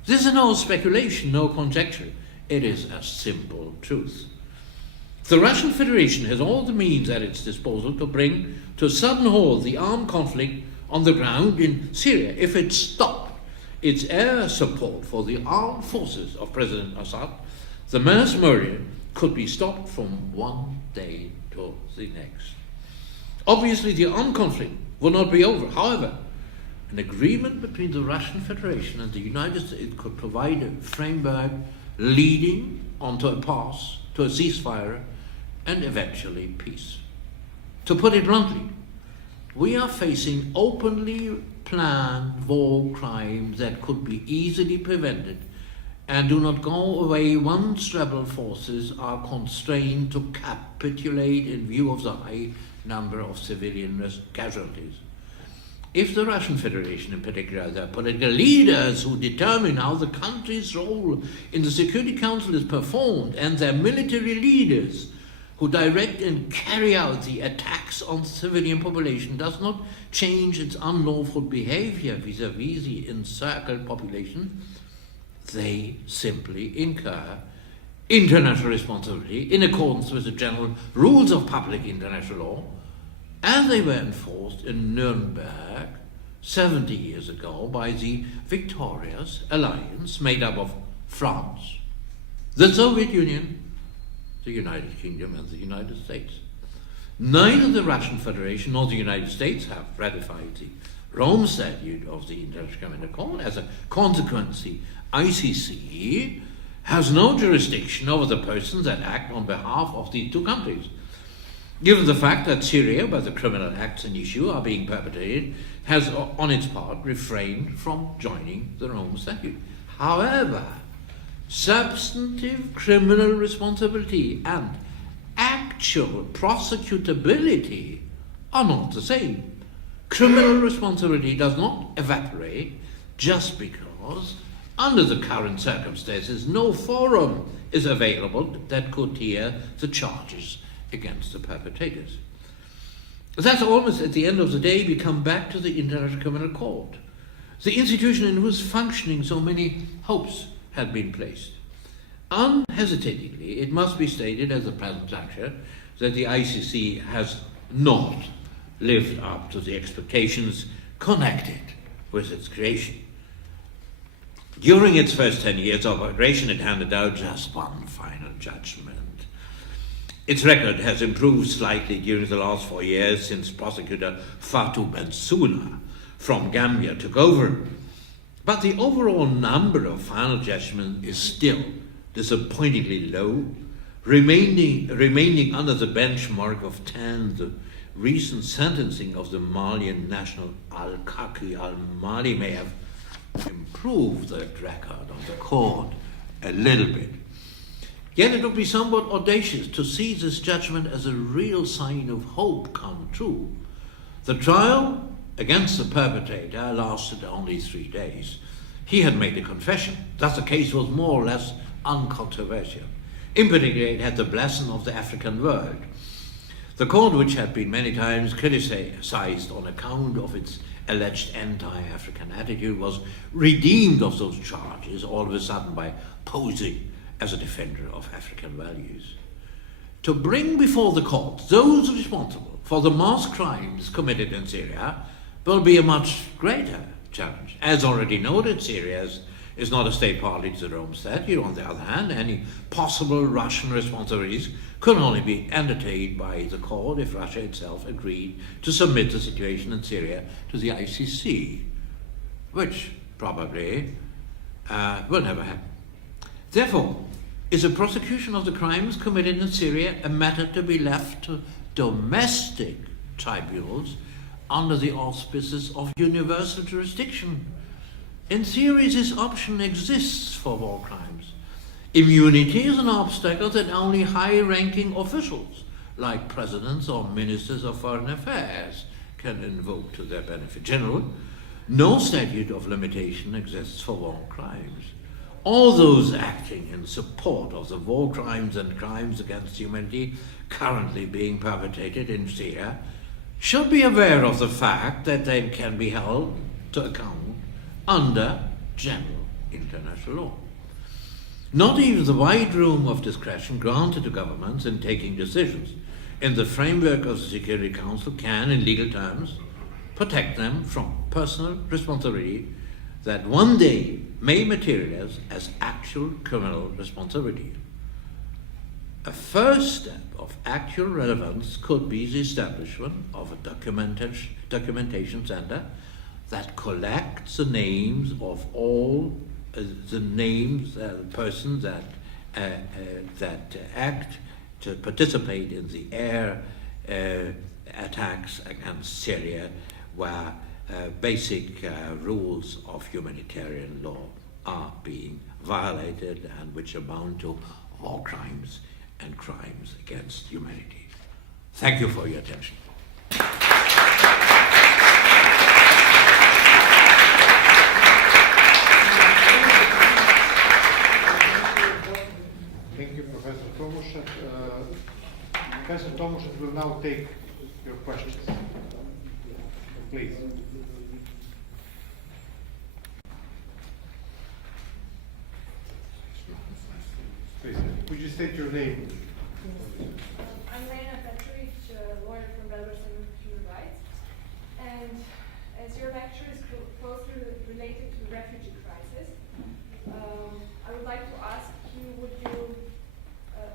This is no speculation, no conjecture. It is a simple truth. The Russian Federation has all the means at its disposal to bring to a sudden halt the armed conflict on the ground in Syria if it stopped its air support for the armed forces of President Assad. The mass murder could be stopped from one day to the next. Obviously, the armed conflict will not be over. However, an agreement between the Russian Federation and the United States could provide a framework leading onto a path to a ceasefire and eventually peace. To put it bluntly, we are facing openly planned war crimes that could be easily prevented and do not go away once rebel forces are constrained to capitulate in view of the high number of civilian casualties. If the Russian Federation, in particular their political leaders who determine how the country's role in the Security Council is performed, and their military leaders who direct and carry out the attacks on the civilian population, does not change its unlawful behavior vis-à-vis the encircled population, they simply incur international responsibility in accordance with the general rules of public international law, as they were enforced in Nuremberg 70 years ago by the victorious alliance made up of France, the Soviet Union, the United Kingdom, and the United States. Neither the Russian Federation nor the United States have ratified the Rome Statute of the International Criminal Court. As a consequence, the ICC has no jurisdiction over the persons that act on behalf of these two countries. Given the fact that Syria, where the criminal acts in issue are being perpetrated, has on its part refrained from joining the Rome Statute. However, substantive criminal responsibility and actual prosecutability are not the same. Criminal responsibility does not evaporate just because, under the current circumstances, no forum is available that could hear the charges against the perpetrators. That's almost at the end of the day we come back to the International Criminal Court, the institution in whose functioning so many hopes had been placed. Unhesitatingly, it must be stated at the present juncture that the ICC has not lived up to the expectations connected with its creation. During its first 10 years of operation, it handed out just one final judgment. Its record has improved slightly during the last 4 years since prosecutor Fatou Bensouda from Gambia took over. But the overall number of final judgments is still disappointingly low, remaining under the benchmark of 10. The recent sentencing of the Malian national Al-Kaki al-Mali may have improved that record of the court a little bit. Yet it would be somewhat audacious to see this judgment as a real sign of hope come true. The trial against the perpetrator lasted only 3 days. He had made a confession, thus the case was more or less uncontroversial. In particular, it had the blessing of the African world. The court, which had been many times criticized on account of its alleged anti-African attitude, was redeemed of those charges all of a sudden by posing as a defender of African values. To bring before the court those responsible for the mass crimes committed in Syria will be a much greater challenge. As already noted, Syria is is not a state party to the Rome Statute. On the other hand, any possible Russian responsibilities could only be entertained by the court if Russia itself agreed to submit the situation in Syria to the ICC, which probably will never happen. Therefore, is the prosecution of the crimes committed in Syria a matter to be left to domestic tribunals under the auspices of universal jurisdiction? In theory, this option exists for war crimes. Immunity is an obstacle that only high-ranking officials, like presidents or ministers of foreign affairs, can invoke to their benefit. Generally, no statute of limitation exists for war crimes. All those acting in support of the war crimes and crimes against humanity currently being perpetrated in Syria should be aware of the fact that they can be held to account under general international law. Not even the wide room of discretion granted to governments in taking decisions in the framework of the Security Council can, in legal terms, protect them from personal responsibility that one day may materialize as actual criminal responsibility. A first step of actual relevance could be the establishment of a documentation center that collects the names of all persons that act to participate in the air attacks against Syria, where basic rules of humanitarian law are being violated and which amount to war crimes and crimes against humanity. Thank you for your attention. Thank you, Professor Tomuschat. Professor Tomuschat will now take your questions. Please. Please, could you state your name? I'm Dimitrijević, lawyer from Belgrade Human Rights, and as your lecture is closely related to the refugee crisis, I would like to ask you, would you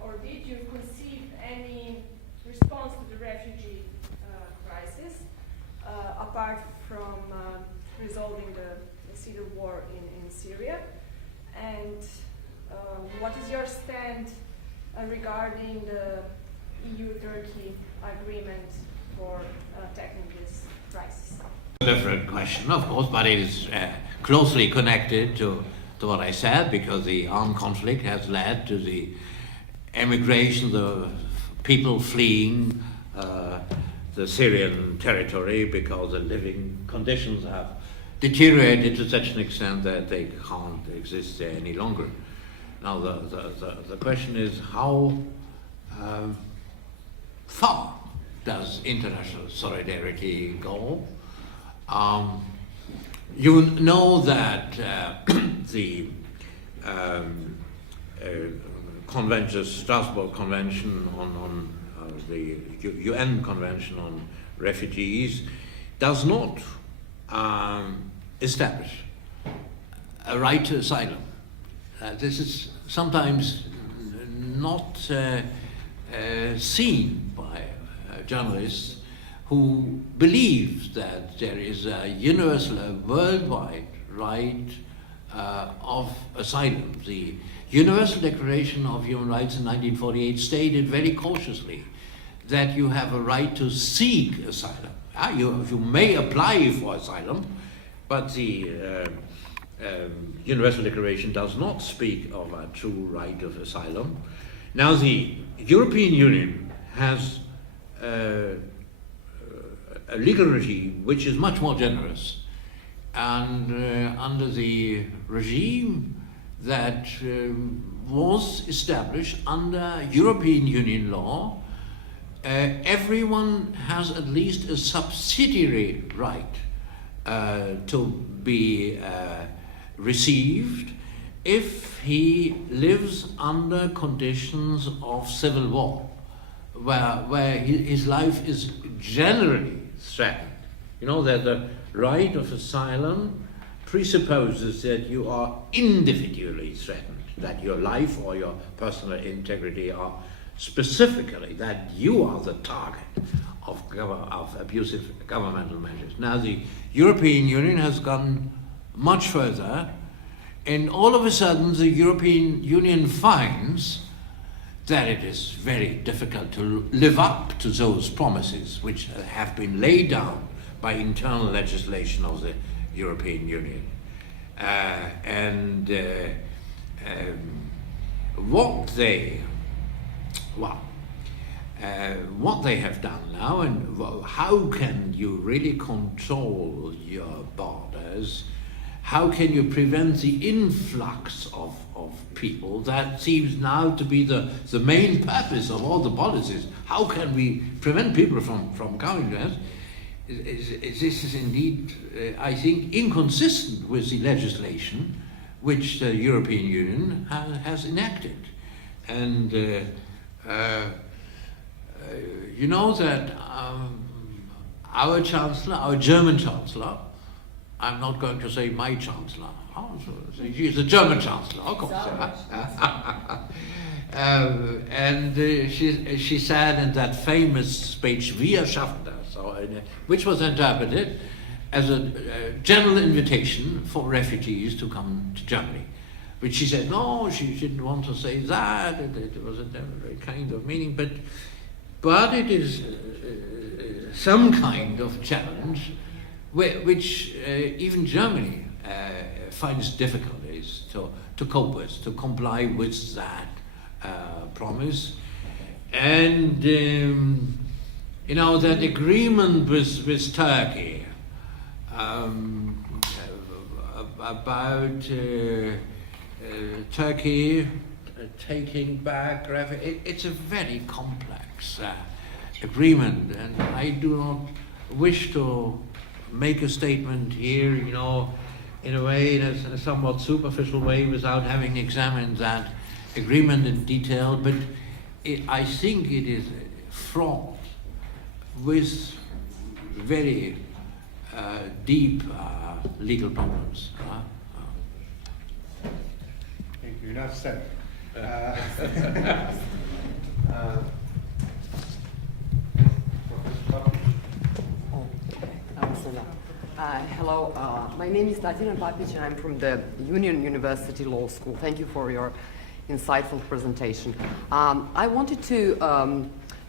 or did you conceive any response to the refugee crisis apart from resolving the civil war in Syria? And what is your stand regarding the EU-Turkey agreement for tackling this crisis? A different question, of course, but it is closely connected to what I said, because the armed conflict has led to the emigration, the people fleeing the Syrian territory because the living conditions have deteriorated to such an extent that they can't exist there any longer. Now the question is, how far does international solidarity go? You know that the Strasbourg Convention on the UN Convention on Refugees does not establish a right to asylum. This is sometimes not seen by journalists who believe that there is a universal, worldwide right of asylum. The Universal Declaration of Human Rights in 1948 stated very cautiously that you have a right to seek asylum. You may apply for asylum, but the Universal Declaration does not speak of a true right of asylum. Now the European Union has a legal regime which is much more generous, and under the regime that was established under European Union law, everyone has at least a subsidiary right to be received if he lives under conditions of civil war, where his life is generally threatened. You know that the right of asylum presupposes that you are individually threatened, that your life or your personal integrity are specifically, that you are the target of abusive governmental measures. Now the European Union has gone much further, and all of a sudden the European Union finds that it is very difficult to live up to those promises which have been laid down by internal legislation of the European Union. What they have done now, and how can you really control your borders? How can you prevent the influx of people? That seems now to be the main purpose of all the policies. How can we prevent people from coming to us? This is indeed, I think, inconsistent with the legislation which the European Union has enacted. And you know that our Chancellor, our German Chancellor, I'm not going to say my Chancellor, she's the German Chancellor, of course. She said in that famous speech, "Wir schaffen das," which was interpreted as a general invitation for refugees to come to Germany. Which she said, no, she didn't want to say that, it was a very kind of meaning, but it is some kind of challenge which even Germany finds difficulties to cope with, to comply with that promise. And you know, that agreement with Turkey about Turkey taking back refugees, it's a very complex agreement, and I do not wish to make a statement here, you know, in a way, in a somewhat superficial way, without having examined that agreement in detail, but I think it is fraught with very deep legal problems. Thank you. Enough said. Hello, my name is Tatiana Papić and I'm from the Union University Law School. Thank you for your insightful presentation. I wanted to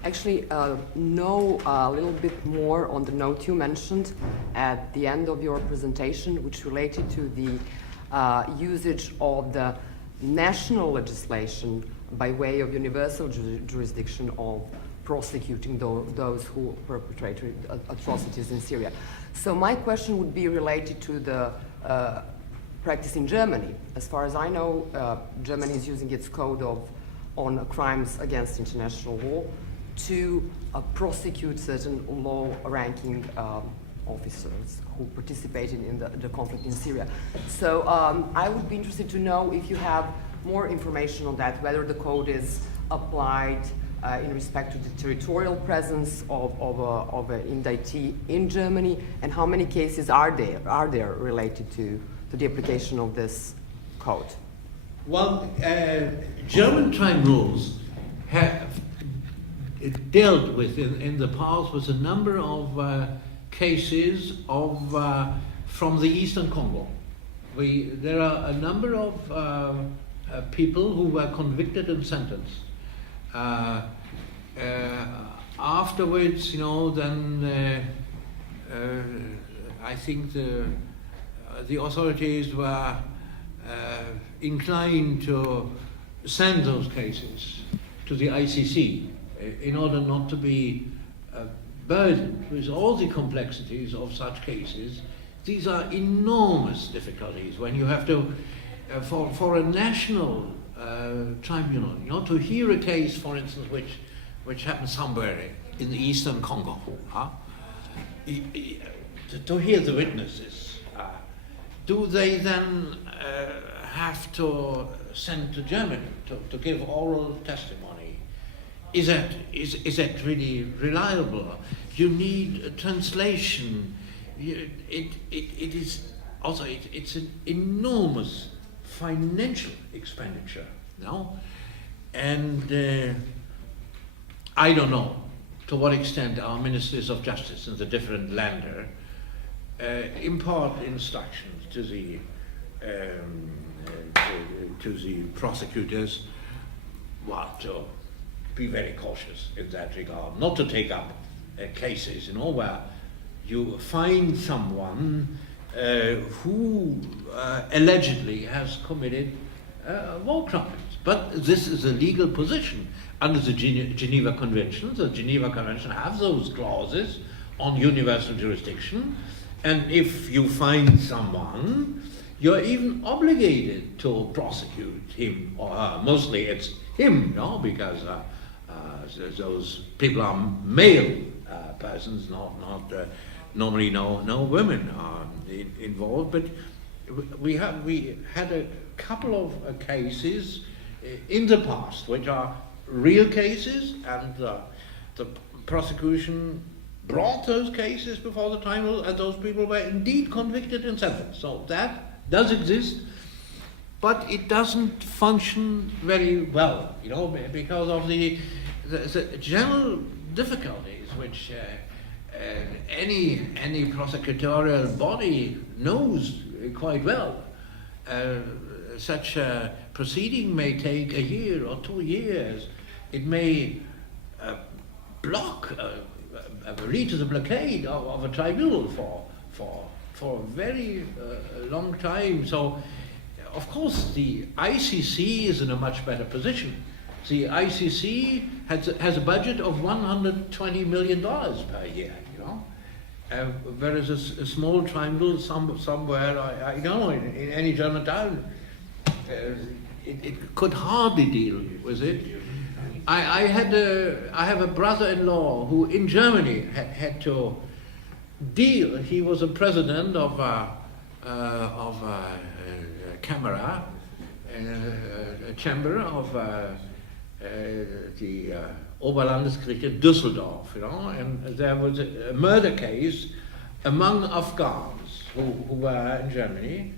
actually know a little bit more on the note you mentioned at the end of your presentation, which related to the usage of the national legislation by way of universal jurisdiction of prosecuting those who perpetrated atrocities in Syria. So my question would be related to the practice in Germany. As far as I know, Germany is using its code on crimes against international law to prosecute certain low-ranking officers who participated in the conflict in Syria. So I would be interested to know if you have more information on that, whether the code is applied in respect to the territorial presence of an indictee in Germany, and how many cases are there related to the application of this code? Well, German tribunals have dealt with in the past with a number of cases from the Eastern Congo. There are a number of people who were convicted and sentenced. Afterwards, you know, then I think the authorities were inclined to send those cases to the ICC in order not to be burdened with all the complexities of such cases. These are enormous difficulties when you have to, for a national tribunal, you know, to hear a case, for instance, which happened somewhere in the Eastern Congo, to hear the witnesses. Do they then have to send to Germany to give oral testimony? Is that really reliable? You need a translation. It is also it's an enormous financial expenditure, no? And I don't know to what extent our ministers of justice in the different länder impart instructions to the prosecutors, well, to be very cautious in that regard, not to take up cases, where you find someone who allegedly has committed war crimes. But this is a legal position. Under the Geneva Convention, the Geneva Convention have those clauses on universal jurisdiction, and if you find someone, you're even obligated to prosecute him or her. Mostly it's him, because those people are male persons, not normally no women are involved. But we had a couple of cases in the past which are real cases, and the prosecution brought those cases before the tribunal, and those people were indeed convicted and sentenced. So that does exist, but it doesn't function very well, because of the general difficulties which any prosecutorial body knows quite well. Such a proceeding may take a year or 2 years. It may lead to the blockade of a tribunal for a very long time. So, of course, the ICC is in a much better position. The ICC has a budget of $120 million per year, whereas a small tribunal somewhere, I don't know, in any German town, it could hardly deal with it. I have a brother-in-law who in Germany had to deal. He was a president of a camera, a chamber of the Oberlandesgericht in Düsseldorf, and there was a murder case among Afghans who were in Germany,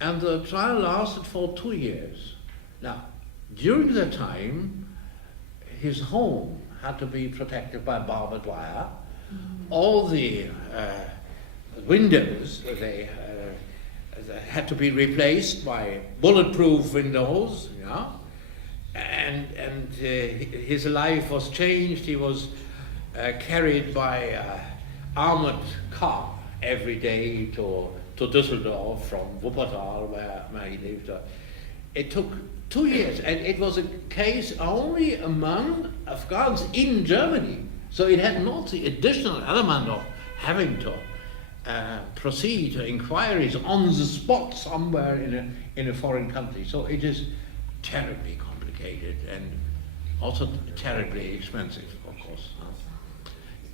and the trial lasted for 2 years. Now, during that time, his home had to be protected by barbed wire. All the windows, they had to be replaced by bulletproof windows, and his life was changed. He was carried by armored car every day to Düsseldorf from Wuppertal, where he lived. It took 2 years, and it was a case only among Afghans in Germany. So it had not the additional element of having to proceed to inquiries on the spot somewhere in a foreign country. So it is terribly complicated and also terribly expensive, of course.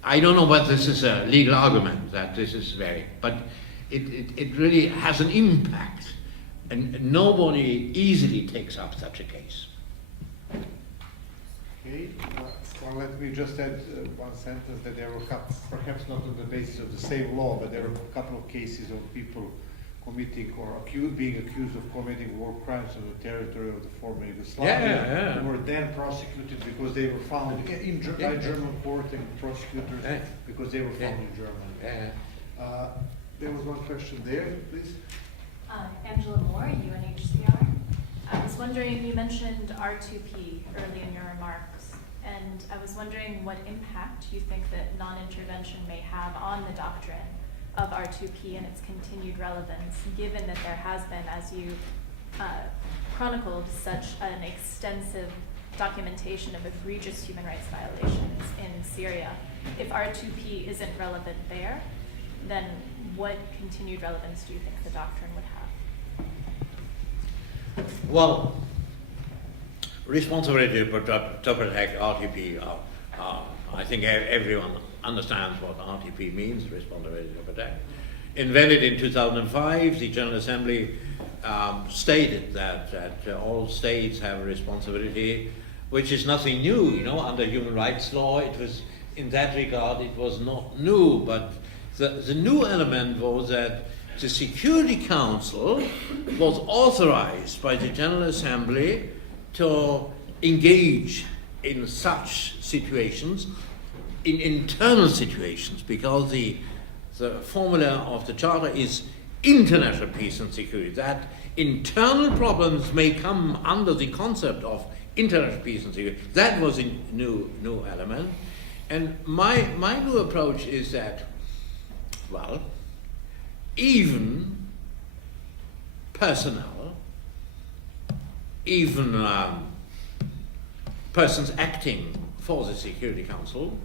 I don't know whether this is a legal argument that this is but it really has an impact, and nobody easily takes up such a case. Okay, well, let me just add one sentence that there were perhaps not on the basis of the same law, but there were a couple of cases of people committing or being accused of committing war crimes on the territory of the former Yugoslavia, who were then prosecuted because they were found by German court and prosecutors because they were found in Germany. There was one question there, please. Angela Moore, UNHCR. I was wondering, you mentioned R2P early in your remarks, and I was wondering what impact you think that non-intervention may have on the doctrine of R2P and its continued relevance, given that there has been, as you chronicled, such an extensive documentation of egregious human rights violations in Syria. If R2P isn't relevant there, then what continued relevance do you think the doctrine would have? Well, responsibility to protect RTP, I think everyone understands what RTP means, responsibility to protect. Invented in 2005, the General Assembly stated that all states have a responsibility, which is nothing new. Under human rights law, it was, in that regard, it was not new, but the new element was that the Security Council was authorized by the General Assembly to engage in such situations, in internal situations, because the formula of the Charter is international peace and security, that internal problems may come under the concept of international peace and security. That was a new element. And my new approach is that, well, even personnel, even persons acting for the Security Council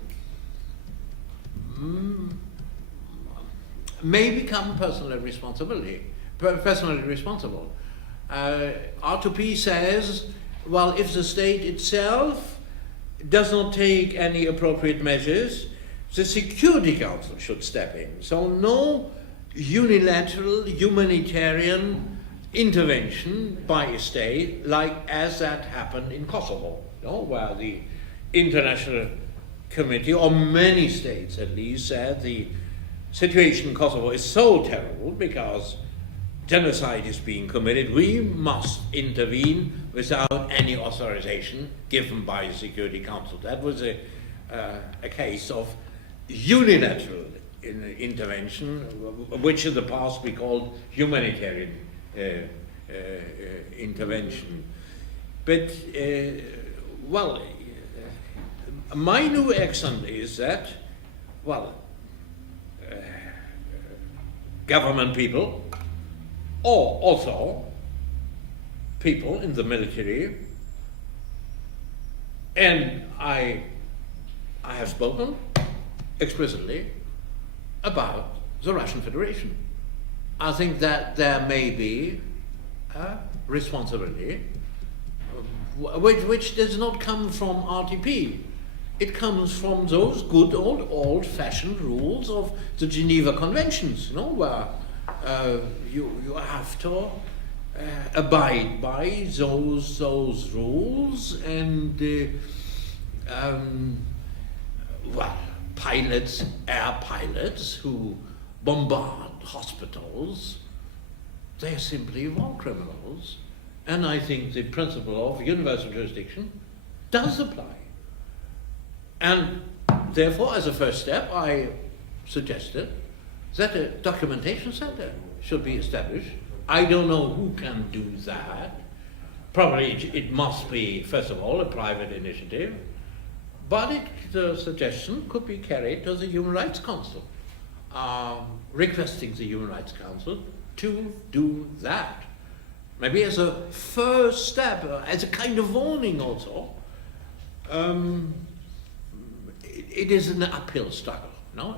may become personally responsible. R2P says, well, if the state itself does not take any appropriate measures, the Security Council should step in. So no unilateral humanitarian intervention by a state, like as that happened in Kosovo, where the International Committee, or many states at least, said the situation in Kosovo is so terrible because genocide is being committed, we must intervene without any authorization given by the Security Council. That was a case of unilateral intervention, which in the past we called humanitarian intervention. But, well, my new accent is that, well, government people, or also people in the military, and I have spoken explicitly about the Russian Federation. I think that there may be a responsibility which does not come from RTP. It comes from those good old-fashioned rules of the Geneva Conventions, where you have to abide by those rules, and well, air pilots who bombard hospitals, they're simply war criminals. And I think the principle of universal jurisdiction does apply. And therefore, as a first step, I suggested that a documentation center should be established. I don't know who can do that. Probably it must be, first of all, a private initiative, but the suggestion could be carried to the Human Rights Council, requesting the Human Rights Council to do that. Maybe as a first step, as a kind of warning also. It is an uphill struggle.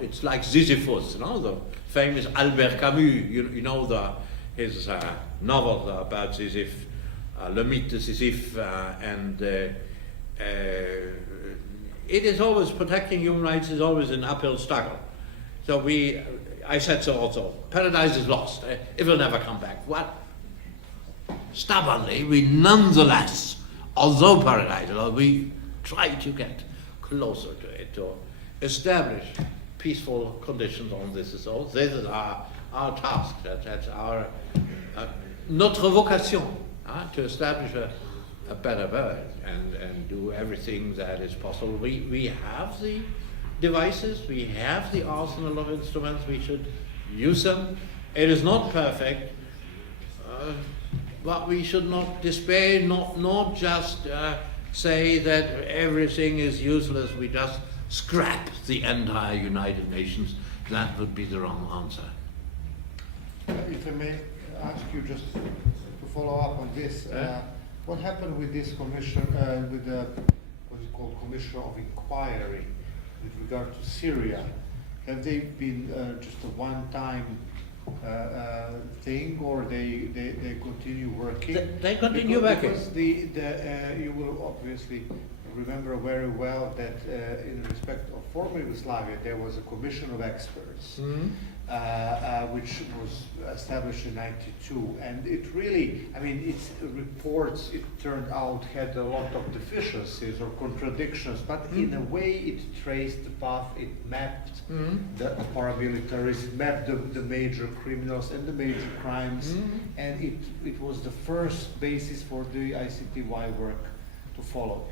It's like Sisyphus, the famous Albert Camus, his novel about Sisyphus, Le Mythe de Sisyphe, and it is always, protecting human rights is always an uphill struggle. So I said so also, paradise is lost, it will never come back. Well, stubbornly, we nonetheless, although paradise, we try to get closer to it, to establish peaceful conditions on this. So this is our task, that's our, notre vocation, to establish a better world and do everything that is possible. We have the devices, we have the arsenal of instruments, we should use them. It is not perfect, but we should not despair, not just say that everything is useless, we just scrap the entire United Nations. That would be the wrong answer. If I may ask you just to follow up on this, what happened with this commission, with the, what is called Commission of Inquiry with regard to Syria? Have they been just a one-time thing, or they continue working? They continue working. Because you will obviously remember very well that in respect of former Yugoslavia, there was a commission of experts. which was established in '92, and it really, I mean, its reports, it turned out, had a lot of deficiencies or contradictions, but in a way it traced the path, it mapped the paramilitaries, it mapped the major criminals and the major crimes, and it was the first basis for the ICTY work to follow.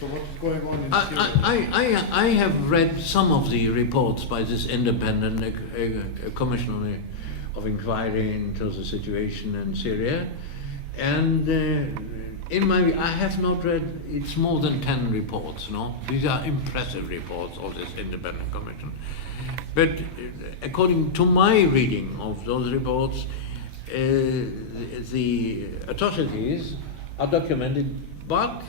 So what is going on in Syria? I have read some of the reports by this independent commission of inquiry into the situation in Syria, and in my view, I have not read, it's more than 10 reports, no? These are impressive reports of this independent commission. But according to my reading of those reports, the atrocities are documented, but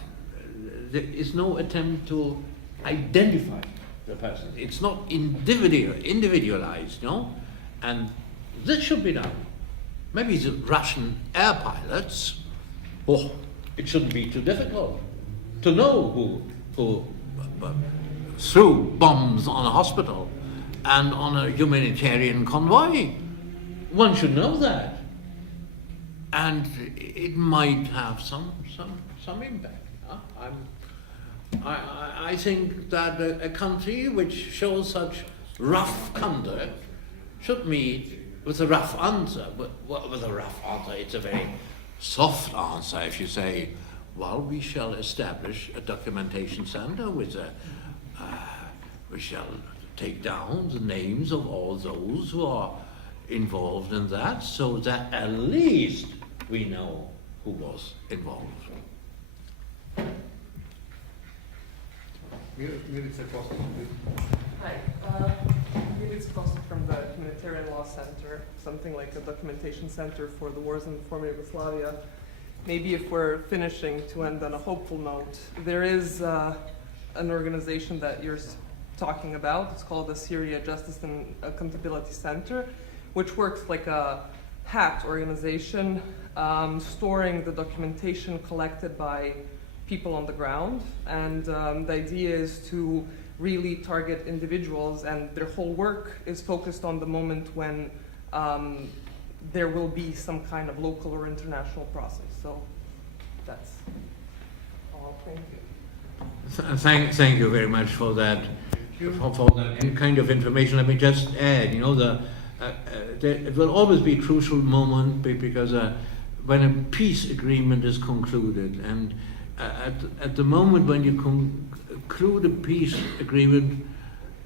there is no attempt to identify the person. It's not individualized, no? And this should be done. Maybe the Russian air pilots, it shouldn't be too difficult to know who threw bombs on a hospital and on a humanitarian convoy. One should know that. And it might have some impact. I think that a country which shows such rough conduct should meet with a rough answer. With a rough answer, it's a very soft answer if you say, well, we shall establish a documentation center with we shall take down the names of all those who are involved in that, so that at least we know who was involved. Hi, Dimitrijević from the Humanitarian Law Center, something like a documentation center for the wars in the former Yugoslavia. Maybe if we're finishing, to end on a hopeful note, there is an organization that you're talking about. It's called the Syria Justice and Accountability Center, which works like a hat organization, storing the documentation collected by people on the ground, and the idea is to really target individuals, and their whole work is focused on the moment when there will be some kind of local or international process. So that's all. Thank you. Thank you very much for that. For that kind of information. Let me just add, you know, it will always be a crucial moment because when a peace agreement is concluded, and at the moment when you conclude a peace agreement,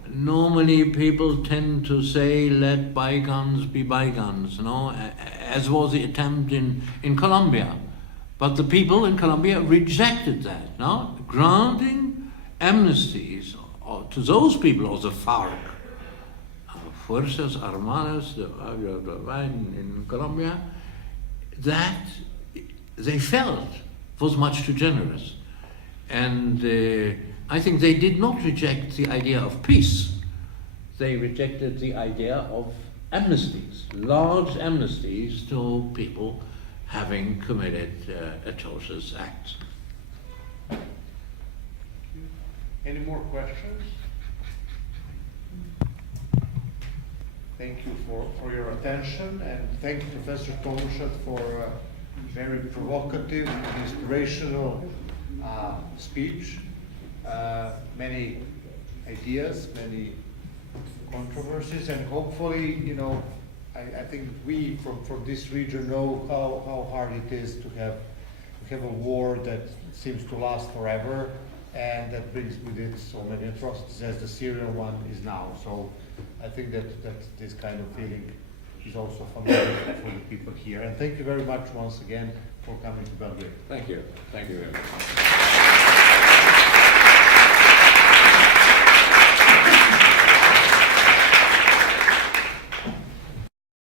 normally people tend to say, let bygones be bygones, you know, as was the attempt in Colombia. But the people in Colombia rejected that, no? Granting amnesties to those people of the FARC, Fuerzas Armadas in Colombia, that they felt was much too generous. And I think they did not reject the idea of peace. They rejected the idea of amnesties, large amnesties to people having committed atrocious acts. Any more questions? Thank you for your attention, and thank you, Professor Tomuschat, for a very provocative, inspirational speech. Many ideas, many controversies, and hopefully, you know, I think we from this region know how hard it is to have a war that seems to last forever, and that brings with it so many atrocities as the Syrian one is now. So I think that this kind of feeling is also familiar for the people here. And thank you very much once again for coming to Belgrade. Thank you very much.